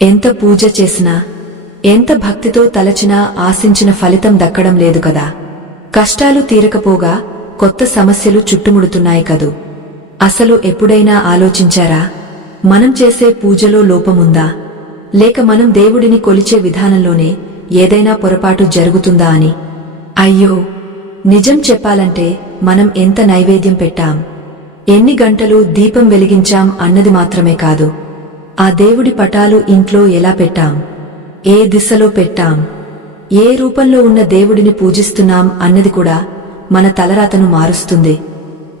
ఎంత పూజ చేసినా, ఎంత భక్తితో తలచినా ఆశించిన ఫలితం దక్కడం లేదు కదా. కష్టాలు తీరకపోగా కొత్త సమస్యలు చుట్టుముడుతున్నాయి కదూ. అసలు ఎప్పుడైనా ఆలోచించారా, మనం చేసే పూజలో లోపముందా, లేక మనం దేవుడిని కొలిచే విధానంలోనే ఏదైనా పొరపాటు జరుగుతుందా అని? అయ్యో, నిజం చెప్పాలంటే మనం ఎంత నైవేద్యం పెట్టాం, ఎన్ని గంటలు దీపం వెలిగించాం అన్నది మాత్రమే కాదు, ఆ దేవుడి పటాలు ఇంట్లో ఎలా పెట్టాం, ఏ దిశలో పెట్టాం, ఏ రూపంలో ఉన్న దేవుడిని పూజిస్తున్నాం అన్నది కూడా మన తలరాతను మారుస్తుంది.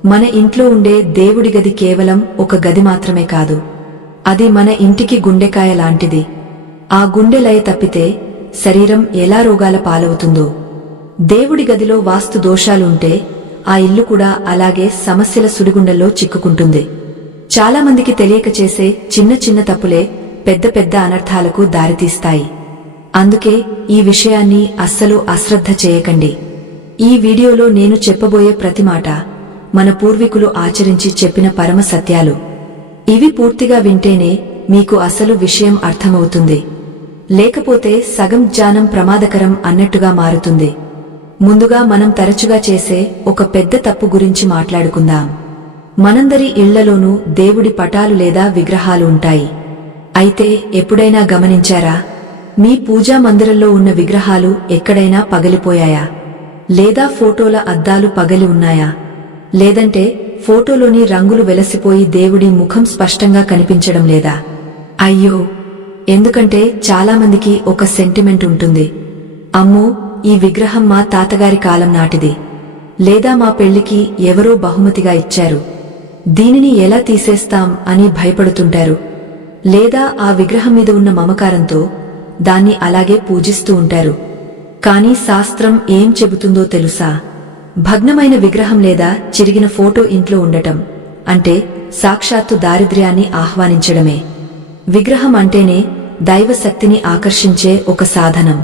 మన ఇంట్లో ఉండే దేవుడి గది కేవలం ఒక గది మాత్రమే కాదు, అది మన ఇంటికి గుండెకాయ లాంటిది. ఆ గుండె లయ తప్పితే శరీరం ఎలా రోగాల పాలవుతుందో, దేవుడి గదిలో వాస్తు దోషాలుంటే ఆ ఇల్లు కూడా అలాగే సమస్యల సుడిగుండల్లో చిక్కుకుంటుంది. చాలామందికి తెలియక చేసే చిన్న చిన్న తప్పులే పెద్ద పెద్ద అనర్థాలకు దారితీస్తాయి. అందుకే ఈ విషయాన్ని అస్సలు అశ్రద్ధ చేయకండి. ఈ వీడియోలో నేను చెప్పబోయే ప్రతి మాట మన పూర్వీకులు ఆచరించి చెప్పిన పరమ సత్యాలు. ఇవి పూర్తిగా వింటేనే మీకు అసలు విషయం అర్థమవుతుంది, లేకపోతే సగం జ్ఞానం ప్రమాదకరం అన్నట్టుగా మారుతుంది. ముందుగా మనం తరచుగా చేసే ఒక పెద్ద తప్పు గురించి మాట్లాడుకుందాం. మనందరి ఇళ్లలోనూ దేవుడి పటాలు లేదా విగ్రహాలు ఉంటాయి. అయితే ఎప్పుడైనా గమనించారా, మీ పూజా మందిరంలో ఉన్న విగ్రహాలు ఎక్కడైనా పగిలిపోయాయా, లేదా ఫోటోల అద్దాలు పగిలి ఉన్నాయా, లేదంటే ఫోటోలోని రంగులు వెలసిపోయి దేవుడి ముఖం స్పష్టంగా కనిపించడం లేదా? అయ్యో, ఎందుకంటే చాలామందికి ఒక సెంటిమెంట్ ఉంటుంది. అమ్మో, ఈ విగ్రహం మా తాతగారి కాలం నాటిది, లేదా మా పెళ్లికి ఎవరో బహుమతిగా ఇచ్చారు, దీనిని ఎలా తీసేస్తాం అని భయపడుతుంటారు. లేదా ఆ విగ్రహం మీద ఉన్న మమకారంతో దాన్ని అలాగే పూజిస్తూ ఉంటారు. కానీ శాస్త్రం ఏం చెబుతుందో తెలుసా? భగ్నమైన విగ్రహం లేదా చిరిగిన ఫోటో ఇంట్లో ఉండటం అంటే సాక్షాత్తు దారిద్ర్యాన్ని ఆహ్వానించడమే. విగ్రహం అంటేనే దైవశక్తిని ఆకర్షించే ఒక సాధనం.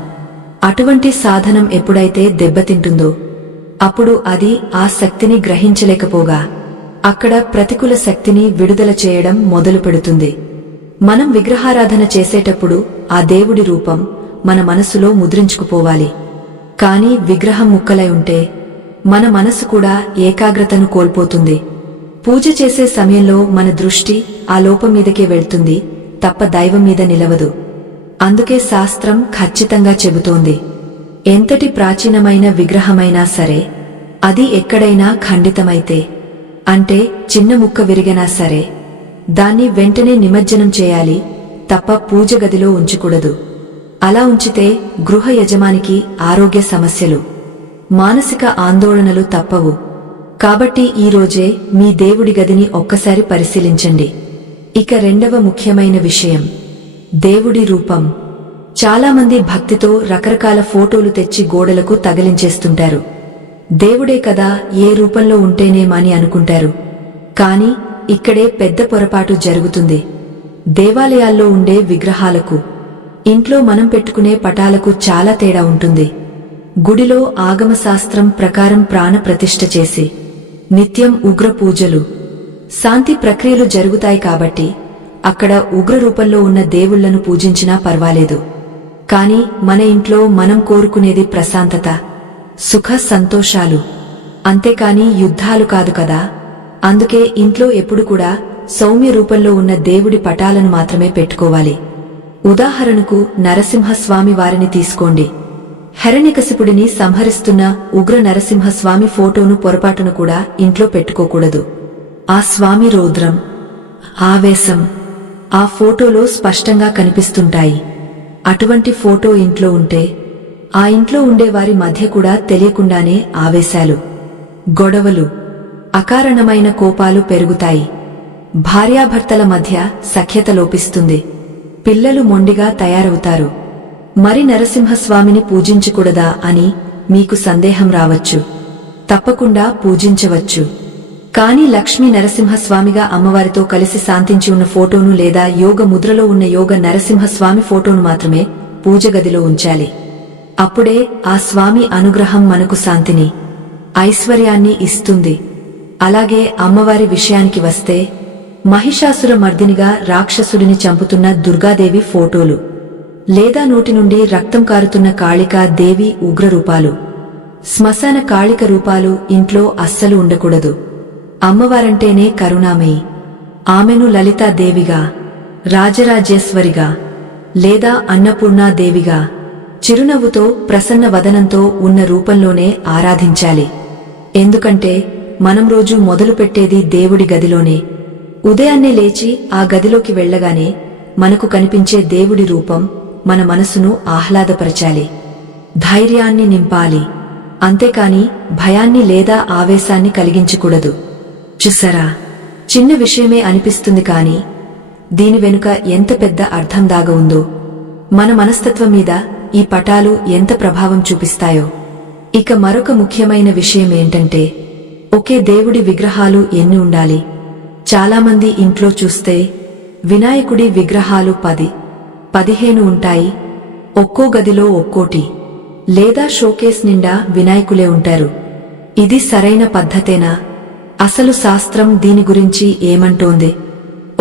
అటువంటి సాధనం ఎప్పుడైతే దెబ్బతింటుందో అప్పుడు అది ఆ శక్తిని గ్రహించలేకపోగా అక్కడ ప్రతికూల శక్తిని విడుదల చేయడం మొదలు పెడుతుంది. మనం విగ్రహారాధన చేసేటప్పుడు ఆ దేవుడి రూపం మన మనసులో ముద్రించుకుపోవాలి. కాని విగ్రహం ముక్కలై ఉంటే మన మనసు కూడా ఏకాగ్రతను కోల్పోతుంది. పూజ చేసే సమయంలో మన దృష్టి ఆ లోపం మీదకే వెళ్తుంది తప్ప దైవం మీద నిలవదు. అందుకే శాస్త్రం ఖచ్చితంగా చెబుతోంది, ఎంతటి ప్రాచీనమైన విగ్రహమైనా సరే అది ఎక్కడైనా ఖండితమైతే, అంటే చిన్న ముక్క విరిగినా సరే దాన్ని వెంటనే నిమజ్జనం చేయాలి తప్ప పూజ గదిలో ఉంచకూడదు. అలా ఉంచితే గృహ యజమానికి ఆరోగ్య సమస్యలు, మానసిక ఆందోళనలు తప్పవు. కాబట్టి ఈరోజే మీ దేవుడి గదిని ఒక్కసారి పరిశీలించండి. ఇక రెండవ ముఖ్యమైన విషయం, దేవుడి రూపం. చాలామంది భక్తితో రకరకాల ఫోటోలు తెచ్చి గోడలకు తగిలించేస్తుంటారు. దేవుడే కదా, ఏ రూపంలో ఉంటేనేమని అనుకుంటారు. కాని ఇక్కడే పెద్ద పొరపాటు జరుగుతుంది. దేవాలయాల్లో ఉండే విగ్రహాలకు, ఇంట్లో మనం పెట్టుకునే పటాలకు చాలా తేడా ఉంటుంది. గుడిలో ఆగమశాస్త్రం ప్రకారం ప్రాణ ప్రతిష్ఠ చేసి నిత్యం ఉగ్ర పూజలు, శాంతి ప్రక్రియలు జరుగుతాయి. కాబట్టి అక్కడ ఉగ్ర రూపంలో ఉన్న దేవుళ్లను పూజించినా పర్వాలేదు. కాని మన ఇంట్లో మనం కోరుకునేది ప్రశాంతత, సుఖ సంతోషాలు, అంతేకాని యుద్ధాలు కాదు కదా. అందుకే ఇంట్లో ఎప్పుడు కూడా సౌమ్య రూపంలో ఉన్న దేవుడి పటాలను మాత్రమే పెట్టుకోవాలి. ఉదాహరణకు నరసింహస్వామి వారిని తీసుకోండి. హిరణ్యకశిపుడిని సంహరిస్తున్న ఉగ్ర నరసింహస్వామి ఫోటోను పొరపాటును కూడా ఇంట్లో పెట్టుకోకూడదు. ఆ స్వామి రౌద్రం, ఆవేశం ఆ ఫోటోలో స్పష్టంగా కనిపిస్తుంటాయి. అటువంటి ఫోటో ఇంట్లో ఉంటే ఆ ఇంట్లో ఉండేవారి మధ్య కూడా తెలియకుండానే ఆవేశాలు, గొడవలు, అకారణమైన కోపాలు పెరుగుతాయి. భార్యాభర్తల మధ్య సఖ్యత లోపిస్తుంది. పిల్లలు మొండిగా తయారవుతారు. మరి నరసింహస్వామిని పూజించకూడదా అని మీకు సందేహం రావచ్చు. తప్పకుండా పూజించవచ్చు. కాని లక్ష్మీ నరసింహస్వామిగా అమ్మవారితో కలిసి శాంతించి ఉన్న ఫోటోను లేదా యోగ ముద్రలో ఉన్న యోగ నరసింహస్వామి ఫోటోను మాత్రమే పూజ గదిలో ఉంచాలి. అప్పుడే ఆ స్వామి అనుగ్రహం మనకు శాంతిని, ఐశ్వర్యాన్ని ఇస్తుంది. అలాగే అమ్మవారి విషయానికి వస్తే మహిషాసుర మర్దినిగా రాక్షసుడిని చంపుతున్న దుర్గాదేవి ఫోటోలు, లేదా నోటి నుండి రక్తం కారుతున్న కాళికా దేవి ఉగ్రరూపాలు. శ్మశాన కాళిక రూపాలు ఇంట్లో అస్సలు ఉండకూడదు. అమ్మవారంటేనే కరుణామయి. ఆమెను లలితాదేవిగా, రాజరాజేశ్వరిగా లేదా అన్నపూర్ణాదేవిగా చిరునవ్వుతో ప్రసన్న వదనంతో ఉన్న రూపంలోనే ఆరాధించాలి. ఎందుకంటే మనం రోజు మొదలుపెట్టేది దేవుడి గదిలోనే. ఉదయాన్నే లేచి ఆ గదిలోకి వెళ్లగానే మనకు కనిపించే దేవుడి రూపం మన మనసును ఆహ్లాదపరచాలి, ధైర్యాన్ని నింపాలి. అంతేకాని భయాన్ని లేదా ఆవేశాన్ని కలిగించకూడదు. చూసారా, చిన్న విషయమే అనిపిస్తుంది కాని దీని వెనుక ఎంత పెద్ద అర్థం దాగ ఉందో. మన మనస్తత్వం మీద ఈ పటాలు ఎంత ప్రభావం చూపిస్తాయో. ఇక మరొక ముఖ్యమైన విషయమేంటంటే, ఒకే దేవుడి విగ్రహాలు ఎన్ని ఉండాలి? చాలామంది ఇంట్లో చూస్తే వినాయకుడి విగ్రహాలు 10, 15 ఉంటాయి. ఒక్కో గదిలో ఒక్కోటి, లేదా షోకేస్ నిండా వినాయకులే ఉంటారు. ఇది సరైన పద్ధతేనా? అసలు శాస్త్రం దీని గురించి ఏమంటోంది?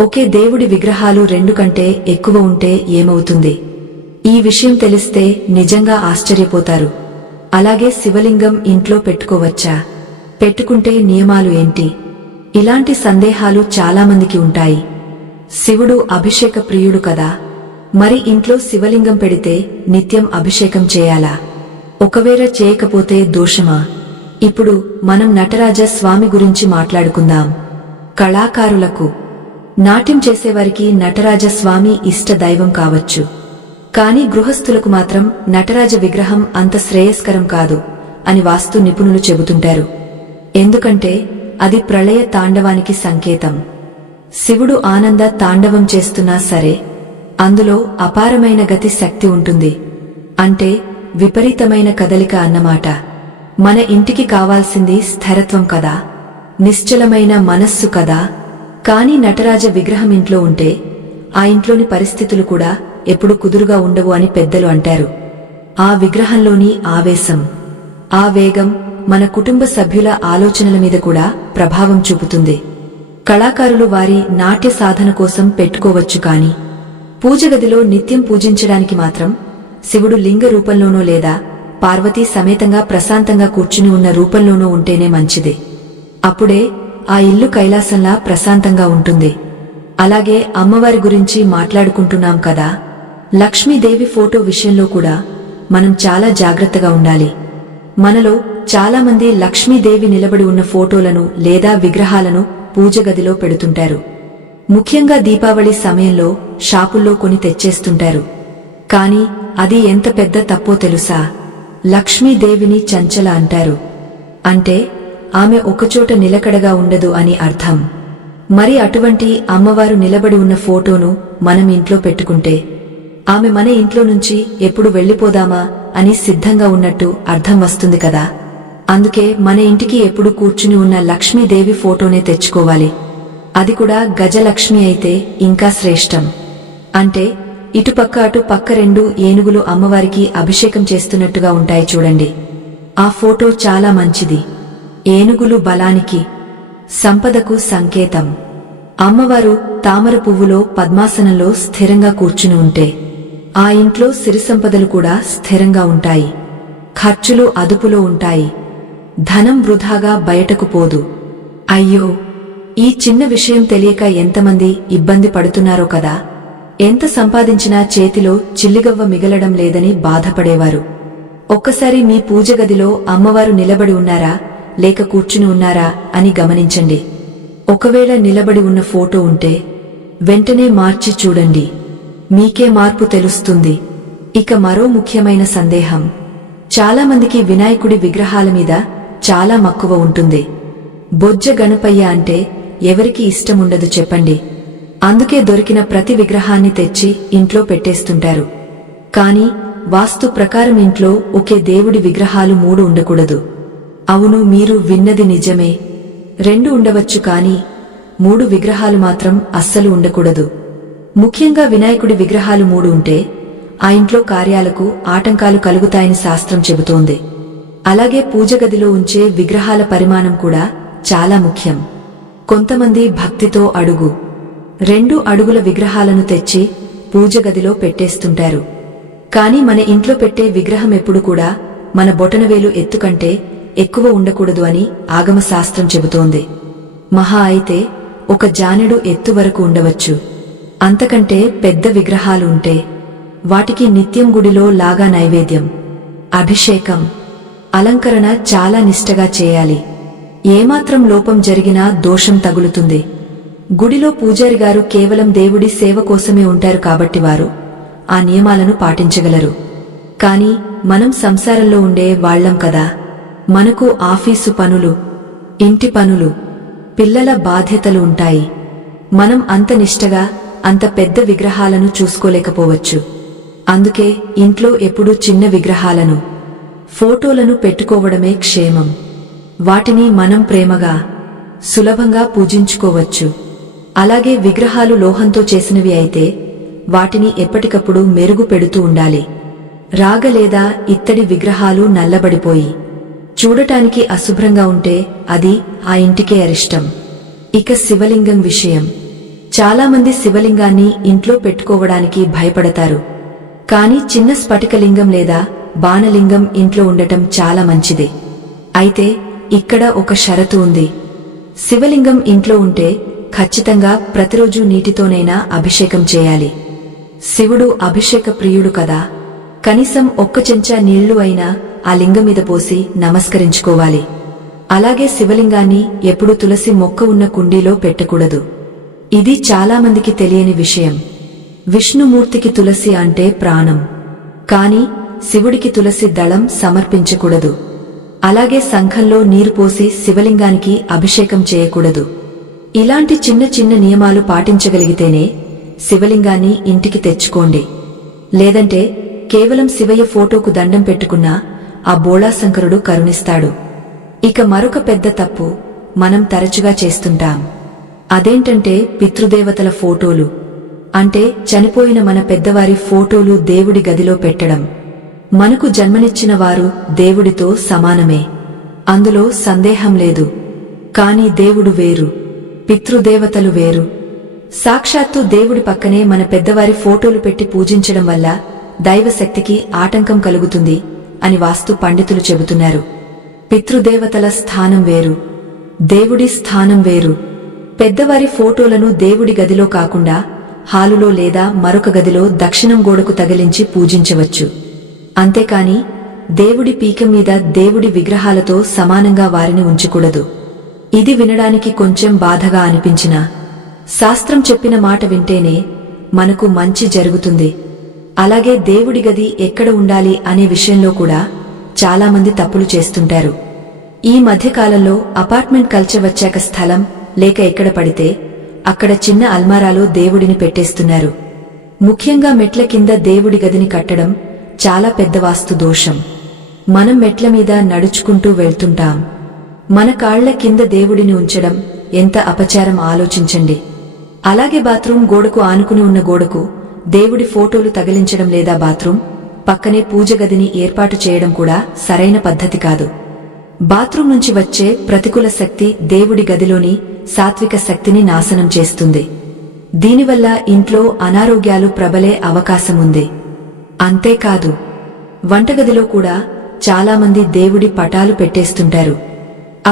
ఒకే దేవుడి విగ్రహాలు 2 కంటే ఎక్కువ ఉంటే ఏమవుతుంది? ఈ విషయం తెలిస్తే నిజంగా ఆశ్చర్యపోతారు. అలాగే శివలింగం ఇంట్లో పెట్టుకోవచ్చా? పెట్టుకుంటే నియమాలు ఏంటి? ఇలాంటి సందేహాలు చాలామందికి ఉంటాయి. శివుడు అభిషేక ప్రియుడు కదా, మరి ఇంట్లో శివలింగం పెడితే నిత్యం అభిషేకం చేయాలా? ఒకవేళ చేయకపోతే దోషమా? ఇప్పుడు మనం నటరాజ స్వామి గురించి మాట్లాడుకుందాం. కళాకారులకు, నాట్యం చేసేవారికి నటరాజ స్వామి ఇష్ట దైవం కావచ్చు. కాని గృహస్థులకు మాత్రం నటరాజ విగ్రహం అంత శ్రేయస్కరం కాదు అని వాస్తు నిపుణులు చెబుతుంటారు. ఎందుకంటే అది ప్రళయ తాండవానికి సంకేతం. శివుడు ఆనంద తాండవం చేస్తున్నా సరే అందులో అపారమైన గతి శక్తి ఉంటుంది. అంటే విపరీతమైన కదలిక అన్నమాట. మన ఇంటికి కావాల్సింది స్థిరత్వం కదా, నిశ్చలమైన మనస్సు కదా. కాని నటరాజ విగ్రహం ఇంట్లో ఉంటే ఆ ఇంట్లోని పరిస్థితులు కూడా ఎప్పుడు కుదురుగా ఉండవు అని పెద్దలు అంటారు. ఆ విగ్రహంలోని ఆవేశం, ఆ వేగం మన కుటుంబ సభ్యుల ఆలోచనల మీద కూడా ప్రభావం చూపుతుంది. కళాకారులు వారి నాట్య సాధన కోసం పెట్టుకోవచ్చు, కాని పూజగదిలో నిత్యం పూజించడానికి మాత్రం శివుడు లింగ రూపంలోనో లేదా పార్వతీ సమేతంగా ప్రశాంతంగా కూర్చుని ఉన్న రూపంలోనో ఉంటేనే మంచిది. అప్పుడే ఆ ఇల్లు కైలాసంలా ప్రశాంతంగా ఉంటుంది. అలాగే అమ్మవారి గురించి మాట్లాడుకుంటున్నాం కదా, లక్ష్మీదేవి ఫోటో విషయంలో కూడా మనం చాలా జాగ్రత్తగా ఉండాలి. మనలో చాలామంది లక్ష్మీదేవి నిలబడి ఉన్న ఫోటోలను లేదా విగ్రహాలను పూజగదిలో పెడుతుంటారు. ముఖ్యంగా దీపావళి సమయంలో షాపుల్లో కొని తెచ్చేస్తుంటారు. కాని అది ఎంత పెద్ద తప్పో తెలుసా? లక్ష్మీదేవిని చంచల అంటారు. అంటే ఆమె ఒకచోట నిలకడగా ఉండదు అని అర్థం. మరి అటువంటి అమ్మవారు నిలబడి ఉన్న ఫోటోను మనం ఇంట్లో పెట్టుకుంటే ఆమె మన ఇంట్లో నుంచి ఎప్పుడు వెళ్లిపోదామా అని సిద్ధంగా ఉన్నట్టు అర్థం వస్తుంది కదా. అందుకే మన ఇంటికి ఎప్పుడు కూర్చుని ఉన్న లక్ష్మీదేవి ఫోటోనే తెచ్చుకోవాలి. అది కూడా గజలక్ష్మి అయితే ఇంకా శ్రేష్టం. అంటే ఇటుపక్క అటు పక్క 2 ఏనుగులు అమ్మవారికి అభిషేకం చేస్తున్నట్టుగా ఉంటాయి చూడండి. ఆ ఫోటో చాలా మంచిది. ఏనుగులు బలానికి, సంపదకు సంకేతం. అమ్మవారు తామర పువ్వులో పద్మాసనంలో స్థిరంగా కూర్చుని ఉంటే ఆ ఇంట్లో సిరి సంపదలు కూడా స్థిరంగా ఉంటాయి. ఖర్చులు అదుపులో ఉంటాయి. ధనం వృధాగా బయటకు పోదు. అయ్యో, ఈ చిన్న విషయం తెలియక ఎంతమంది ఇబ్బంది పడుతున్నారో కదా. ఎంత సంపాదించినా చేతిలో చిల్లిగవ్వ మిగలడం లేదని బాధపడేవారు. ఒక్కసారి మీ పూజగదిలో అమ్మవారు నిలబడి ఉన్నారా లేక కూర్చుని ఉన్నారా అని గమనించండి. ఒకవేళ నిలబడి ఉన్న ఫోటో ఉంటే వెంటనే మార్చి చూడండి, మీకే మార్పు తెలుస్తుంది. ఇక మరో ముఖ్యమైన సందేహం, చాలామందికి వినాయకుడి విగ్రహాల మీద చాలా మక్కువ ఉంటుంది. బొజ్జ గణపయ్య అంటే ఎవరికి ఇష్టముండదు చెప్పండి. అందుకే దొరికిన ప్రతి విగ్రహాన్ని తెచ్చి ఇంట్లో పెట్టేస్తుంటారు. కాని వాస్తు ప్రకారం ఇంట్లో ఒకే దేవుడి విగ్రహాలు 3 ఉండకూడదు. అవును, మీరు విన్నది నిజమే. 2 ఉండవచ్చు, కాని 3 విగ్రహాలు మాత్రం అస్సలు ఉండకూడదు. ముఖ్యంగా వినాయకుడి విగ్రహాలు 3 ఉంటే ఆ ఇంట్లో కార్యాలకు ఆటంకాలు కలుగుతాయని శాస్త్రం చెబుతోంది. అలాగే పూజగదిలో ఉంచే విగ్రహాల పరిమాణం కూడా చాలా ముఖ్యం. కొంతమంది భక్తితో అడుగు 2 అడుగుల విగ్రహాలను తెచ్చి పూజగదిలో పెట్టేస్తుంటారు. కాని మన ఇంట్లో పెట్టే విగ్రహం ఎప్పుడు కూడా మన బొటనవేలు ఎత్తు కంటే ఎక్కువ ఉండకూడదు అని ఆగమశాస్త్రం చెబుతోంది. మహా అయితే 1 జానెడు ఎత్తు వరకు ఉండవచ్చు. అంతకంటే పెద్ద విగ్రహాలు ఉంటే వాటికి నిత్యం గుడిలో లాగా నైవేద్యం, అభిషేకం, అలంకరణ చాలా నిష్టగా చేయాలి. ఏమాత్రం లోపం జరిగినా దోషం తగులుతుంది. గుడిలో పూజారిగారు కేవలం దేవుడి సేవ కోసమే ఉంటారు కాబట్టి వారు ఆ నియమాలను పాటించగలరు. కాని మనం సంసారంలో ఉండే వాళ్లం కదా. మనకు ఆఫీసు పనులు, ఇంటి పనులు, పిల్లల బాధ్యతలు ఉంటాయి. మనం అంత నిష్టగా అంత పెద్ద విగ్రహాలను చూసుకోలేకపోవచ్చు. అందుకే ఇంట్లో ఎప్పుడూ చిన్న విగ్రహాలను, ఫోటోలను పెట్టుకోవడమే క్షేమం. వాటిని మనం ప్రేమగా, సులభంగా పూజించుకోవచ్చు. అలాగే విగ్రహాలు లోహంతో చేసినవి అయితే వాటిని ఎప్పటికప్పుడు మెరుగు పెడుతూ ఉండాలి. రాగ లేదా ఇత్తడి విగ్రహాలు నల్లబడిపోయి చూడటానికి అశుభ్రంగా ఉంటే అది ఆ ఇంటికే అరిష్టం. ఇక శివలింగం విషయం. చాలామంది శివలింగాన్ని ఇంట్లో పెట్టుకోవడానికి భయపడతారు. కాని చిన్న స్ఫటికలింగం లేదా బాణలింగం ఇంట్లో ఉండటం చాలా మంచిది. అయితే ఇక్కడ ఒక షరతు ఉంది. శివలింగం ఇంట్లో ఉంటే ఖచ్చితంగా ప్రతిరోజు నీటితోనైనా అభిషేకం చేయాలి. శివుడు అభిషేక ప్రియుడు కదా. కనీసం 1 చెంచా నీళ్లు అయినా ఆ లింగం మీద పోసి నమస్కరించుకోవాలి. అలాగే శివలింగాన్ని ఎప్పుడూ తులసి మొక్క ఉన్న కుండీలో పెట్టకూడదు. ఇది చాలామందికి తెలియని విషయం. విష్ణుమూర్తికి తులసి అంటే ప్రాణం. కాని శివుడికి తులసి దళం సమర్పించకూడదు. అలాగే సంఘంలో నీరు పోసి శివలింగానికి అభిషేకం చేయకూడదు. ఇలాంటి చిన్న చిన్న నియమాలు పాటించగలిగితేనే శివలింగాన్ని ఇంటికి తెచ్చుకోండి. లేదంటే కేవలం శివయ్య ఫోటోకు దండం పెట్టుకున్నా ఆ బోళాశంకరుడు కరుణిస్తాడు. ఇక మరొక పెద్ద తప్పు మనం తరచుగా చేస్తుంటాం. అదేంటంటే పితృదేవతల ఫోటోలు, అంటే చనిపోయిన మన పెద్దవారి ఫోటోలు దేవుడి గదిలో పెట్టడం. మనకు జన్మనిచ్చిన వారు దేవుడితో సమానమే, అందులో సందేహం లేదు. కాని దేవుడు వేరు, పితృదేవతలు వేరు. సాక్షాత్తు దేవుడి పక్కనే మన పెద్దవారి ఫోటోలు పెట్టి పూజించడం వల్ల దైవశక్తికి ఆటంకం కలుగుతుంది అని వాస్తు పండితులు చెబుతున్నారు. పితృదేవతల స్థానం వేరు, దేవుడి స్థానం వేరు. పెద్దవారి ఫోటోలను దేవుడి గదిలో కాకుండా హాలులో లేదా మరొక గదిలో దక్షిణం గోడకు తగిలించి పూజించవచ్చు. అంతేకాని దేవుడి పీఠం మీద దేవుడి విగ్రహాలతో సమానంగా వారిని ఉంచకూడదు. ఇది వినడానికి కొంచెం బాధగా అనిపించినా శాస్త్రం చెప్పిన మాట వింటేనే మనకు మంచి జరుగుతుంది. అలాగే దేవుడి గది ఎక్కడ ఉండాలి అనే విషయంలో కూడా చాలామంది తప్పులు చేస్తుంటారు. ఈ మధ్యకాలంలో అపార్ట్మెంట్ కల్చర్ వచ్చాక స్థలం లేక ఎక్కడ పడితే అక్కడ చిన్న అల్మారాలో దేవుడిని పెట్టేస్తున్నారు. ముఖ్యంగా మెట్ల కింద దేవుడి గదిని కట్టడం చాలా పెద్ద వాస్తు దోషం. మనం మెట్ల మీద నడుచుకుంటూ వెళ్తుంటాం. మన కాళ్ల కింద దేవుడిని ఉంచడం ఎంత అపచారం ఆలోచించండి. అలాగే బాత్రూం గోడకు ఆనుకుని ఉన్న గోడకు దేవుడి ఫోటోలు తగిలించడం లేదా బాత్రూం పక్కనే పూజ గదిని ఏర్పాటు చేయడం కూడా సరైన పద్ధతి కాదు. బాత్రూం నుంచి వచ్చే ప్రతికూల శక్తి దేవుడి గదిలోని సాత్విక శక్తిని నాశనం చేస్తుంది. దీనివల్ల ఇంట్లో అనారోగ్యాలు ప్రబలే అవకాశముంది. అంతేకాదు వంటగదిలో కూడా చాలామంది దేవుడి పటాలు పెట్టేస్తుంటారు.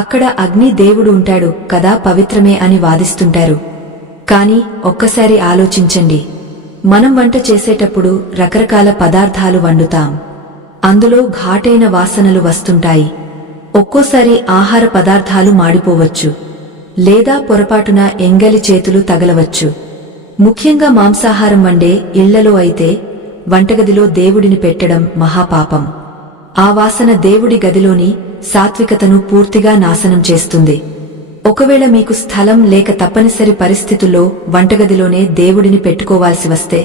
అక్కడ అగ్ని దేవుడు ఉంటాడు కదా, పవిత్రమే అని వాదిస్తుంటారు. కాని ఒక్కసారి ఆలోచించండి, మనం వంట చేసేటప్పుడు రకరకాల పదార్థాలు వండుతాం. అందులో ఘాటైన వాసనలు వస్తుంటాయి. ఒక్కోసారి ఆహార పదార్థాలు మాడిపోవచ్చు, లేదా పొరపాటున ఎంగలి చేతులు తగలవచ్చు. ముఖ్యంగా మాంసాహారం వండే ఇళ్లలో అయితే వంటగదిలో దేవుడిని పెట్టడం మహాపాపం. ఆ వాసన దేవుడి గదిలోని సాత్వికతను పూర్తిగా నాశనం చేస్తుంది. ఒకవేళ మీకు స్థలం లేక తప్పనిసరి పరిస్థితుల్లో వంటగదిలోనే దేవుడిని పెట్టుకోవాల్సి వస్తే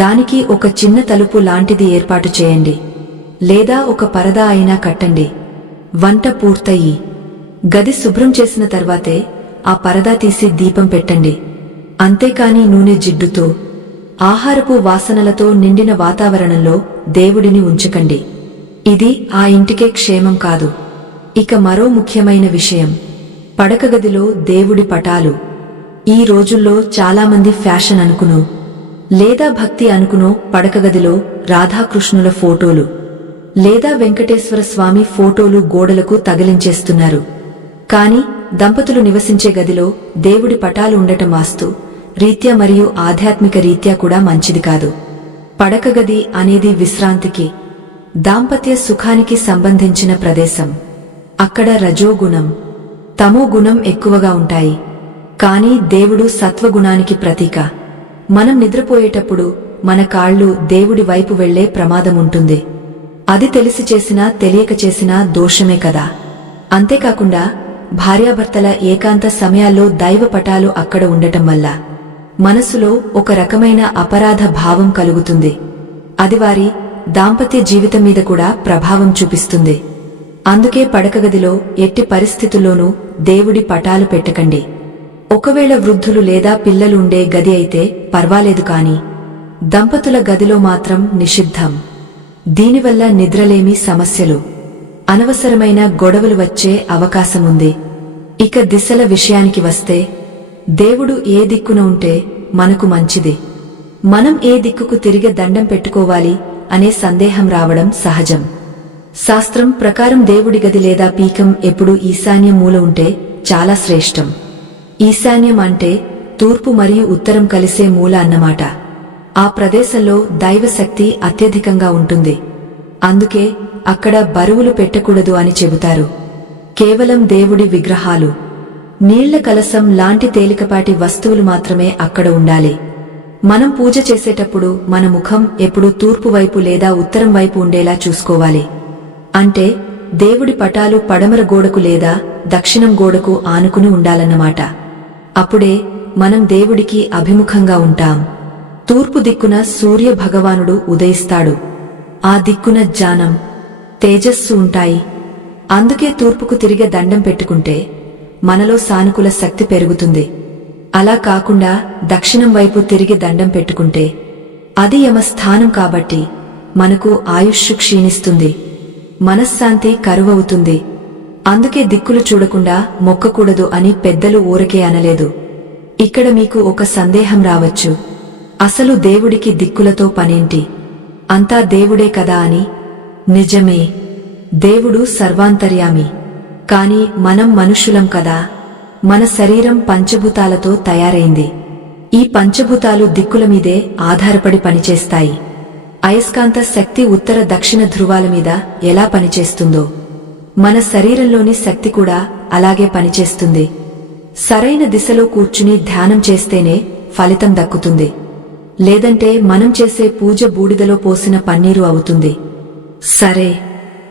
దానికి ఒక చిన్న తలుపు లాంటిది ఏర్పాటు చేయండి, లేదా ఒక పరదా అయినా కట్టండి. వంట పూర్తయి గది శుభ్రం చేసిన తర్వాతే ఆ పరదా తీసి దీపం పెట్టండి. అంతేకాని నూనె జిడ్డుతో, ఆహారపు వాసనలతో నిండిన వాతావరణంలో దేవుడిని ఉంచకండి. ఇది ఆ ఇంటికే క్షేమం కాదు. ఇక మరో ముఖ్యమైన విషయం, పడకగదిలో దేవుడి పటాలు. ఈ రోజుల్లో చాలామంది ఫ్యాషన్ అనుకును లేదా భక్తి అనుకునో పడకగదిలో రాధాకృష్ణుల ఫోటోలు లేదా వెంకటేశ్వర స్వామి ఫోటోలు గోడలకు తగిలించేస్తున్నారు. కాని దంపతులు నివసించే గదిలో దేవుడి పటాలు ఉండటం వాస్తు రీత్యా మరియు ఆధ్యాత్మిక రీత్యా కూడా మంచిది కాదు. పడకగది అనేది విశ్రాంతికి, దాంపత్య సుఖానికి సంబంధించిన ప్రదేశం. అక్కడ రజోగుణం, తమో గుణం ఎక్కువగా ఉంటాయి. కాని దేవుడు సత్వగుణానికి ప్రతీక. మనం నిద్రపోయేటప్పుడు మన కాళ్ళు దేవుడి వైపు వెళ్లే ప్రమాదముంటుంది. అది తెలిసి చేసినా తెలియక చేసినా దోషమే కదా. అంతేకాకుండా భార్యాభర్తల ఏకాంత సమయాల్లో దైవ పటాలు అక్కడ ఉండటం వల్ల మనసులో ఒక రకమైన అపరాధ భావం కలుగుతుంది. అది వారి దాంపత్య జీవితం మీద కూడా ప్రభావం చూపిస్తుంది. అందుకే పడకగదిలో ఎట్టి పరిస్థితుల్లోనూ దేవుడి పటాలు పెట్టకండి. ఒకవేళ వృద్ధులు లేదా పిల్లలు ఉండే గది అయితే పర్వాలేదు, కాని దంపతుల గదిలో మాత్రం నిషిద్ధం. దీనివల్ల నిద్రలేమి సమస్యలు, అనవసరమైన గొడవలు వచ్చే అవకాశముంది. ఇక దిశల విషయానికి వస్తే, దేవుడు ఏ దిక్కున ఉంటే మనకు మంచిది, మనం ఏ దిక్కుకు తిరిగి దండం పెట్టుకోవాలి అనే సందేహం రావడం సహజం. శాస్త్రం ప్రకారం దేవుడి గది లేదా పీఠం ఎప్పుడూ ఈశాన్య మూల ఉంటే చాలా శ్రేష్టం. ఈశాన్యం అంటే తూర్పు మరియు ఉత్తరం కలిసే మూల అన్నమాట. ఆ ప్రదేశంలో దైవశక్తి అత్యధికంగా ఉంటుంది. అందుకే అక్కడ బరువులు పెట్టకూడదు అని చెబుతారు. కేవలం దేవుడి విగ్రహాలు, నీళ్ల కలశం లాంటి తేలికపాటి వస్తువులు మాత్రమే అక్కడ ఉండాలి. మనం పూజ చేసేటప్పుడు మన ముఖం ఎప్పుడూ తూర్పు వైపు లేదా ఉత్తరం వైపు ఉండేలా చూసుకోవాలి. అంటే దేవుడి పటాలు పడమర గోడకు లేదా దక్షిణం గోడకు ఆనుకుని ఉండాలన్నమాట. అప్పుడే మనం దేవుడికి అభిముఖంగా ఉంటాం. తూర్పు దిక్కున సూర్య భగవానుడు ఉదయిస్తాడు. ఆ దిక్కున జ్ఞానం, తేజస్సు ఉంటాయి. అందుకే తూర్పుకు తిరిగే దండం పెట్టుకుంటే మనలో సానుకూల శక్తి పెరుగుతుంది. అలా కాకుండా దక్షిణం వైపు తిరిగి దండం పెట్టుకుంటే అది యమస్థానం కాబట్టి మనకు ఆయుష్షు క్షీణిస్తుంది, మనశ్శాంతి కరువవుతుంది. అందుకే దిక్కులు చూడకుండా మొక్కకూడదు అని పెద్దలు ఊరకే అనలేదు. ఇక్కడ మీకు ఒక సందేహం రావచ్చు, అసలు దేవుడికి దిక్కులతో పనేంటి, అంతా దేవుడే కదా అని. నిజమే, దేవుడు సర్వాంతర్యామి. కాని మనం మనుష్యులం కదా. మన శరీరం పంచభూతాలతో తయారైంది. ఈ పంచభూతాలు దిక్కుల మీదే ఆధారపడి పనిచేస్తాయి. అయస్కాంత శక్తి ఉత్తర దక్షిణ ధృవాల మీద ఎలా పనిచేస్తుందో మన శరీరంలోని శక్తి కూడా అలాగే పనిచేస్తుంది. సరైన దిశలో కూర్చుని ధ్యానం చేస్తేనే ఫలితం దక్కుతుంది. లేదంటే మనం చేసే పూజ బూడిదలో పోసిన పన్నీరు అవుతుంది. సరే,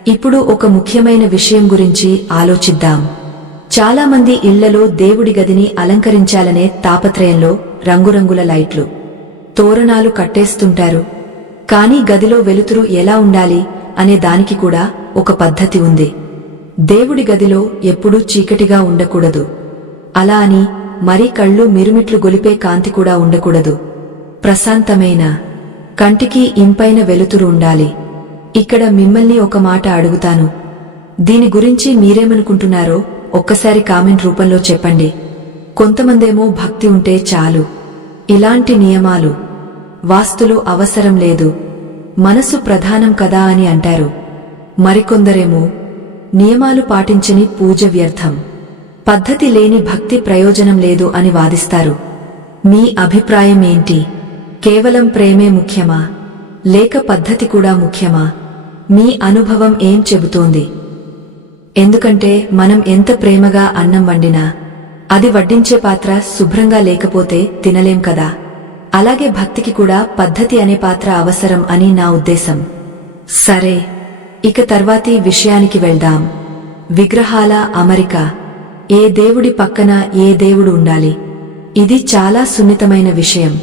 ఇప్పుడు ఒక ముఖ్యమైన విషయం గురించి ఆలోచిద్దాం. చాలామంది ఇళ్లలో దేవుడి గదిని అలంకరించాలనే తాపత్రయంలో రంగురంగుల లైట్లు, తోరణాలు కట్టేస్తుంటారు. కానీ గదిలో వెలుతురు ఎలా ఉండాలి అనే దానికి కూడా ఒక పద్ధతి ఉంది. దేవుడి గదిలో ఎప్పుడూ చీకటిగా ఉండకూడదు. అలా అని మరీ కళ్ళు మిరుమిట్లు గొలిపే కాంతి కూడా ఉండకూడదు. ప్రశాంతమైన, కంటికి ఇంపైన వెలుతురు ఉండాలి. ఇక్కడ మిమ్మల్ని ఒక మాట అడుగుతాను. దీని గురించి మీరేమనుకుంటున్నారో ఒక్కసారి కామెంట్ రూపంలో చెప్పండి. కొంతమందేమో భక్తి ఉంటే చాలు, ఇలాంటి నియమాలు, వాస్తులు అవసరం లేదు, మనసు ప్రధానం కదా అని అంటారు. మరికొందరేమో నియమాలు పాటించని పూజ వ్యర్థం, పద్ధతి లేని భక్తి ప్రయోజనం లేదు అని వాదిస్తారు. మీ అభిప్రాయం ఏంటి? కేవలం ప్రేమే ముఖ్యమా, లేక పద్ధతి కూడా ముఖ్యమా? మీ అనుభవం ఏం చెబుతోంది? ఎందుకంటే మనం ఎంత ప్రేమగా అన్నం వండినా అది వడ్డించే పాత్ర శుభ్రంగా లేకపోతే తినలేం కదా. అలాగే భక్తికి కూడా పద్ధతి అనే పాత్ర అవసరం అని నా ఉద్దేశం. సరే, ఇక తర్వాతి విషయానికి వెళ్దాం. విగ్రహాల అమరిక. ఏ దేవుడి పక్కన ఏ దేవుడు ఉండాలి? ఇది చాలా సున్నితమైన విషయం.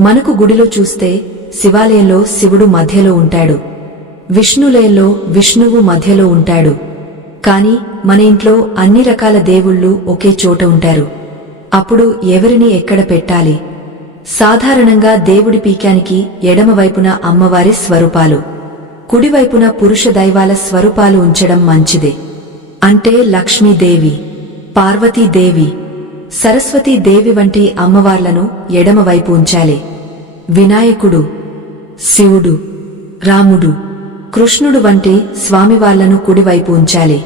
మనకు గుడిలో చూస్తే శివాలయంలో శివుడు మధ్యలో ఉంటాడు, విష్ణులయంలో విష్ణువు మధ్యలో ఉంటాడు. కాని మన ఇంట్లో అన్ని రకాల దేవుళ్ళు ఒకే చోట ఉంటారు. అప్పుడు ఎవరిని ఎక్కడ పెట్టాలి? సాధారణంగా దేవుడి పీఠానికి ఎడమవైపున అమ్మవారి స్వరూపాలు, కుడివైపున పురుష దైవాల స్వరూపాలు ఉంచడం మంచిది. అంటే లక్ష్మీదేవి, పార్వతీదేవి, సరస్వతీదేవి వంటి అమ్మవార్లను ఎడమవైపు ఉంచాలి. వినాయకుడు, శివుడు, రాముడు, కృష్ణుడు వంటి స్వామివార్లను కుడివైపు ఉంచాలి.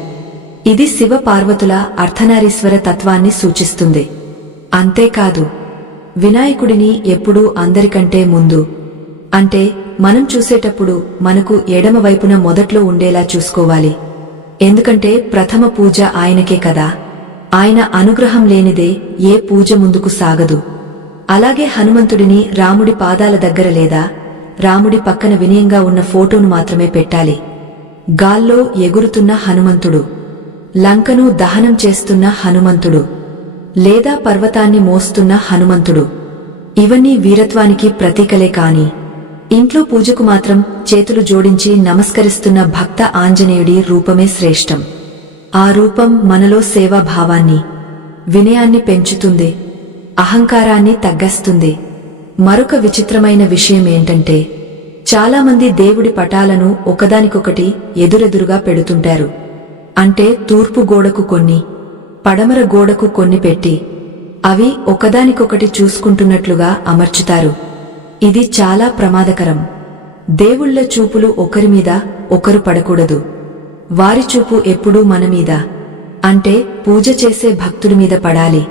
ఇది శివ పార్వతుల అర్ధనారీశ్వర తత్వాన్ని సూచిస్తుంది. అంతేకాదు, వినాయకుడిని ఎప్పుడూ అందరికంటే ముందు, అంటే మనం చూసేటప్పుడు మనకు ఎడమవైపున మొదట్లో ఉండేలా చూసుకోవాలి. ఎందుకంటే ప్రథమ పూజ ఆయనకే కదా. ఆయన అనుగ్రహం లేనిదే ఏ పూజ ముందుకు సాగదు. అలాగే హనుమంతుడిని రాముడి పాదాల దగ్గర లేదా రాముడి పక్కన వినయంగా ఉన్న ఫోటోను మాత్రమే పెట్టాలి. గాల్లో ఎగురుతున్న హనుమంతుడు, లంకను దహనం చేస్తున్న హనుమంతుడు, లేదా పర్వతాన్ని మోస్తున్న హనుమంతుడు, ఇవన్నీ వీరత్వానికి ప్రతీకలే కాని ఇంట్లో పూజకు మాత్రం చేతులు జోడించి నమస్కరిస్తున్న భక్త ఆంజనేయుడి రూపమే శ్రేష్టం. ఆ రూపం మనలో సేవాభావాన్ని, వినయాన్ని పెంచుతుంది, అహంకారాన్ని తగ్గస్తుంది. మరొక విచిత్రమైన విషయమేంటంటే, చాలామంది దేవుడి పటాలను ఒకదానికొకటి ఎదురెదురుగా పెడుతుంటారు. అంటే తూర్పు గోడకు కొన్ని, పడమర గోడకు కొన్ని పెట్టి అవి ఒకదానికొకటి చూసుకుంటున్నట్లుగా అమర్చుతారు. ఇది చాలా ప్రమాదకరం. దేవుళ్ల చూపులు ఒకరిమీద ఒకరు పడకూడదు. వారి చూపు ఎప్పుడూ మనమీద, అంటే పూజ చేసే భక్తుడి మీద పడాలి.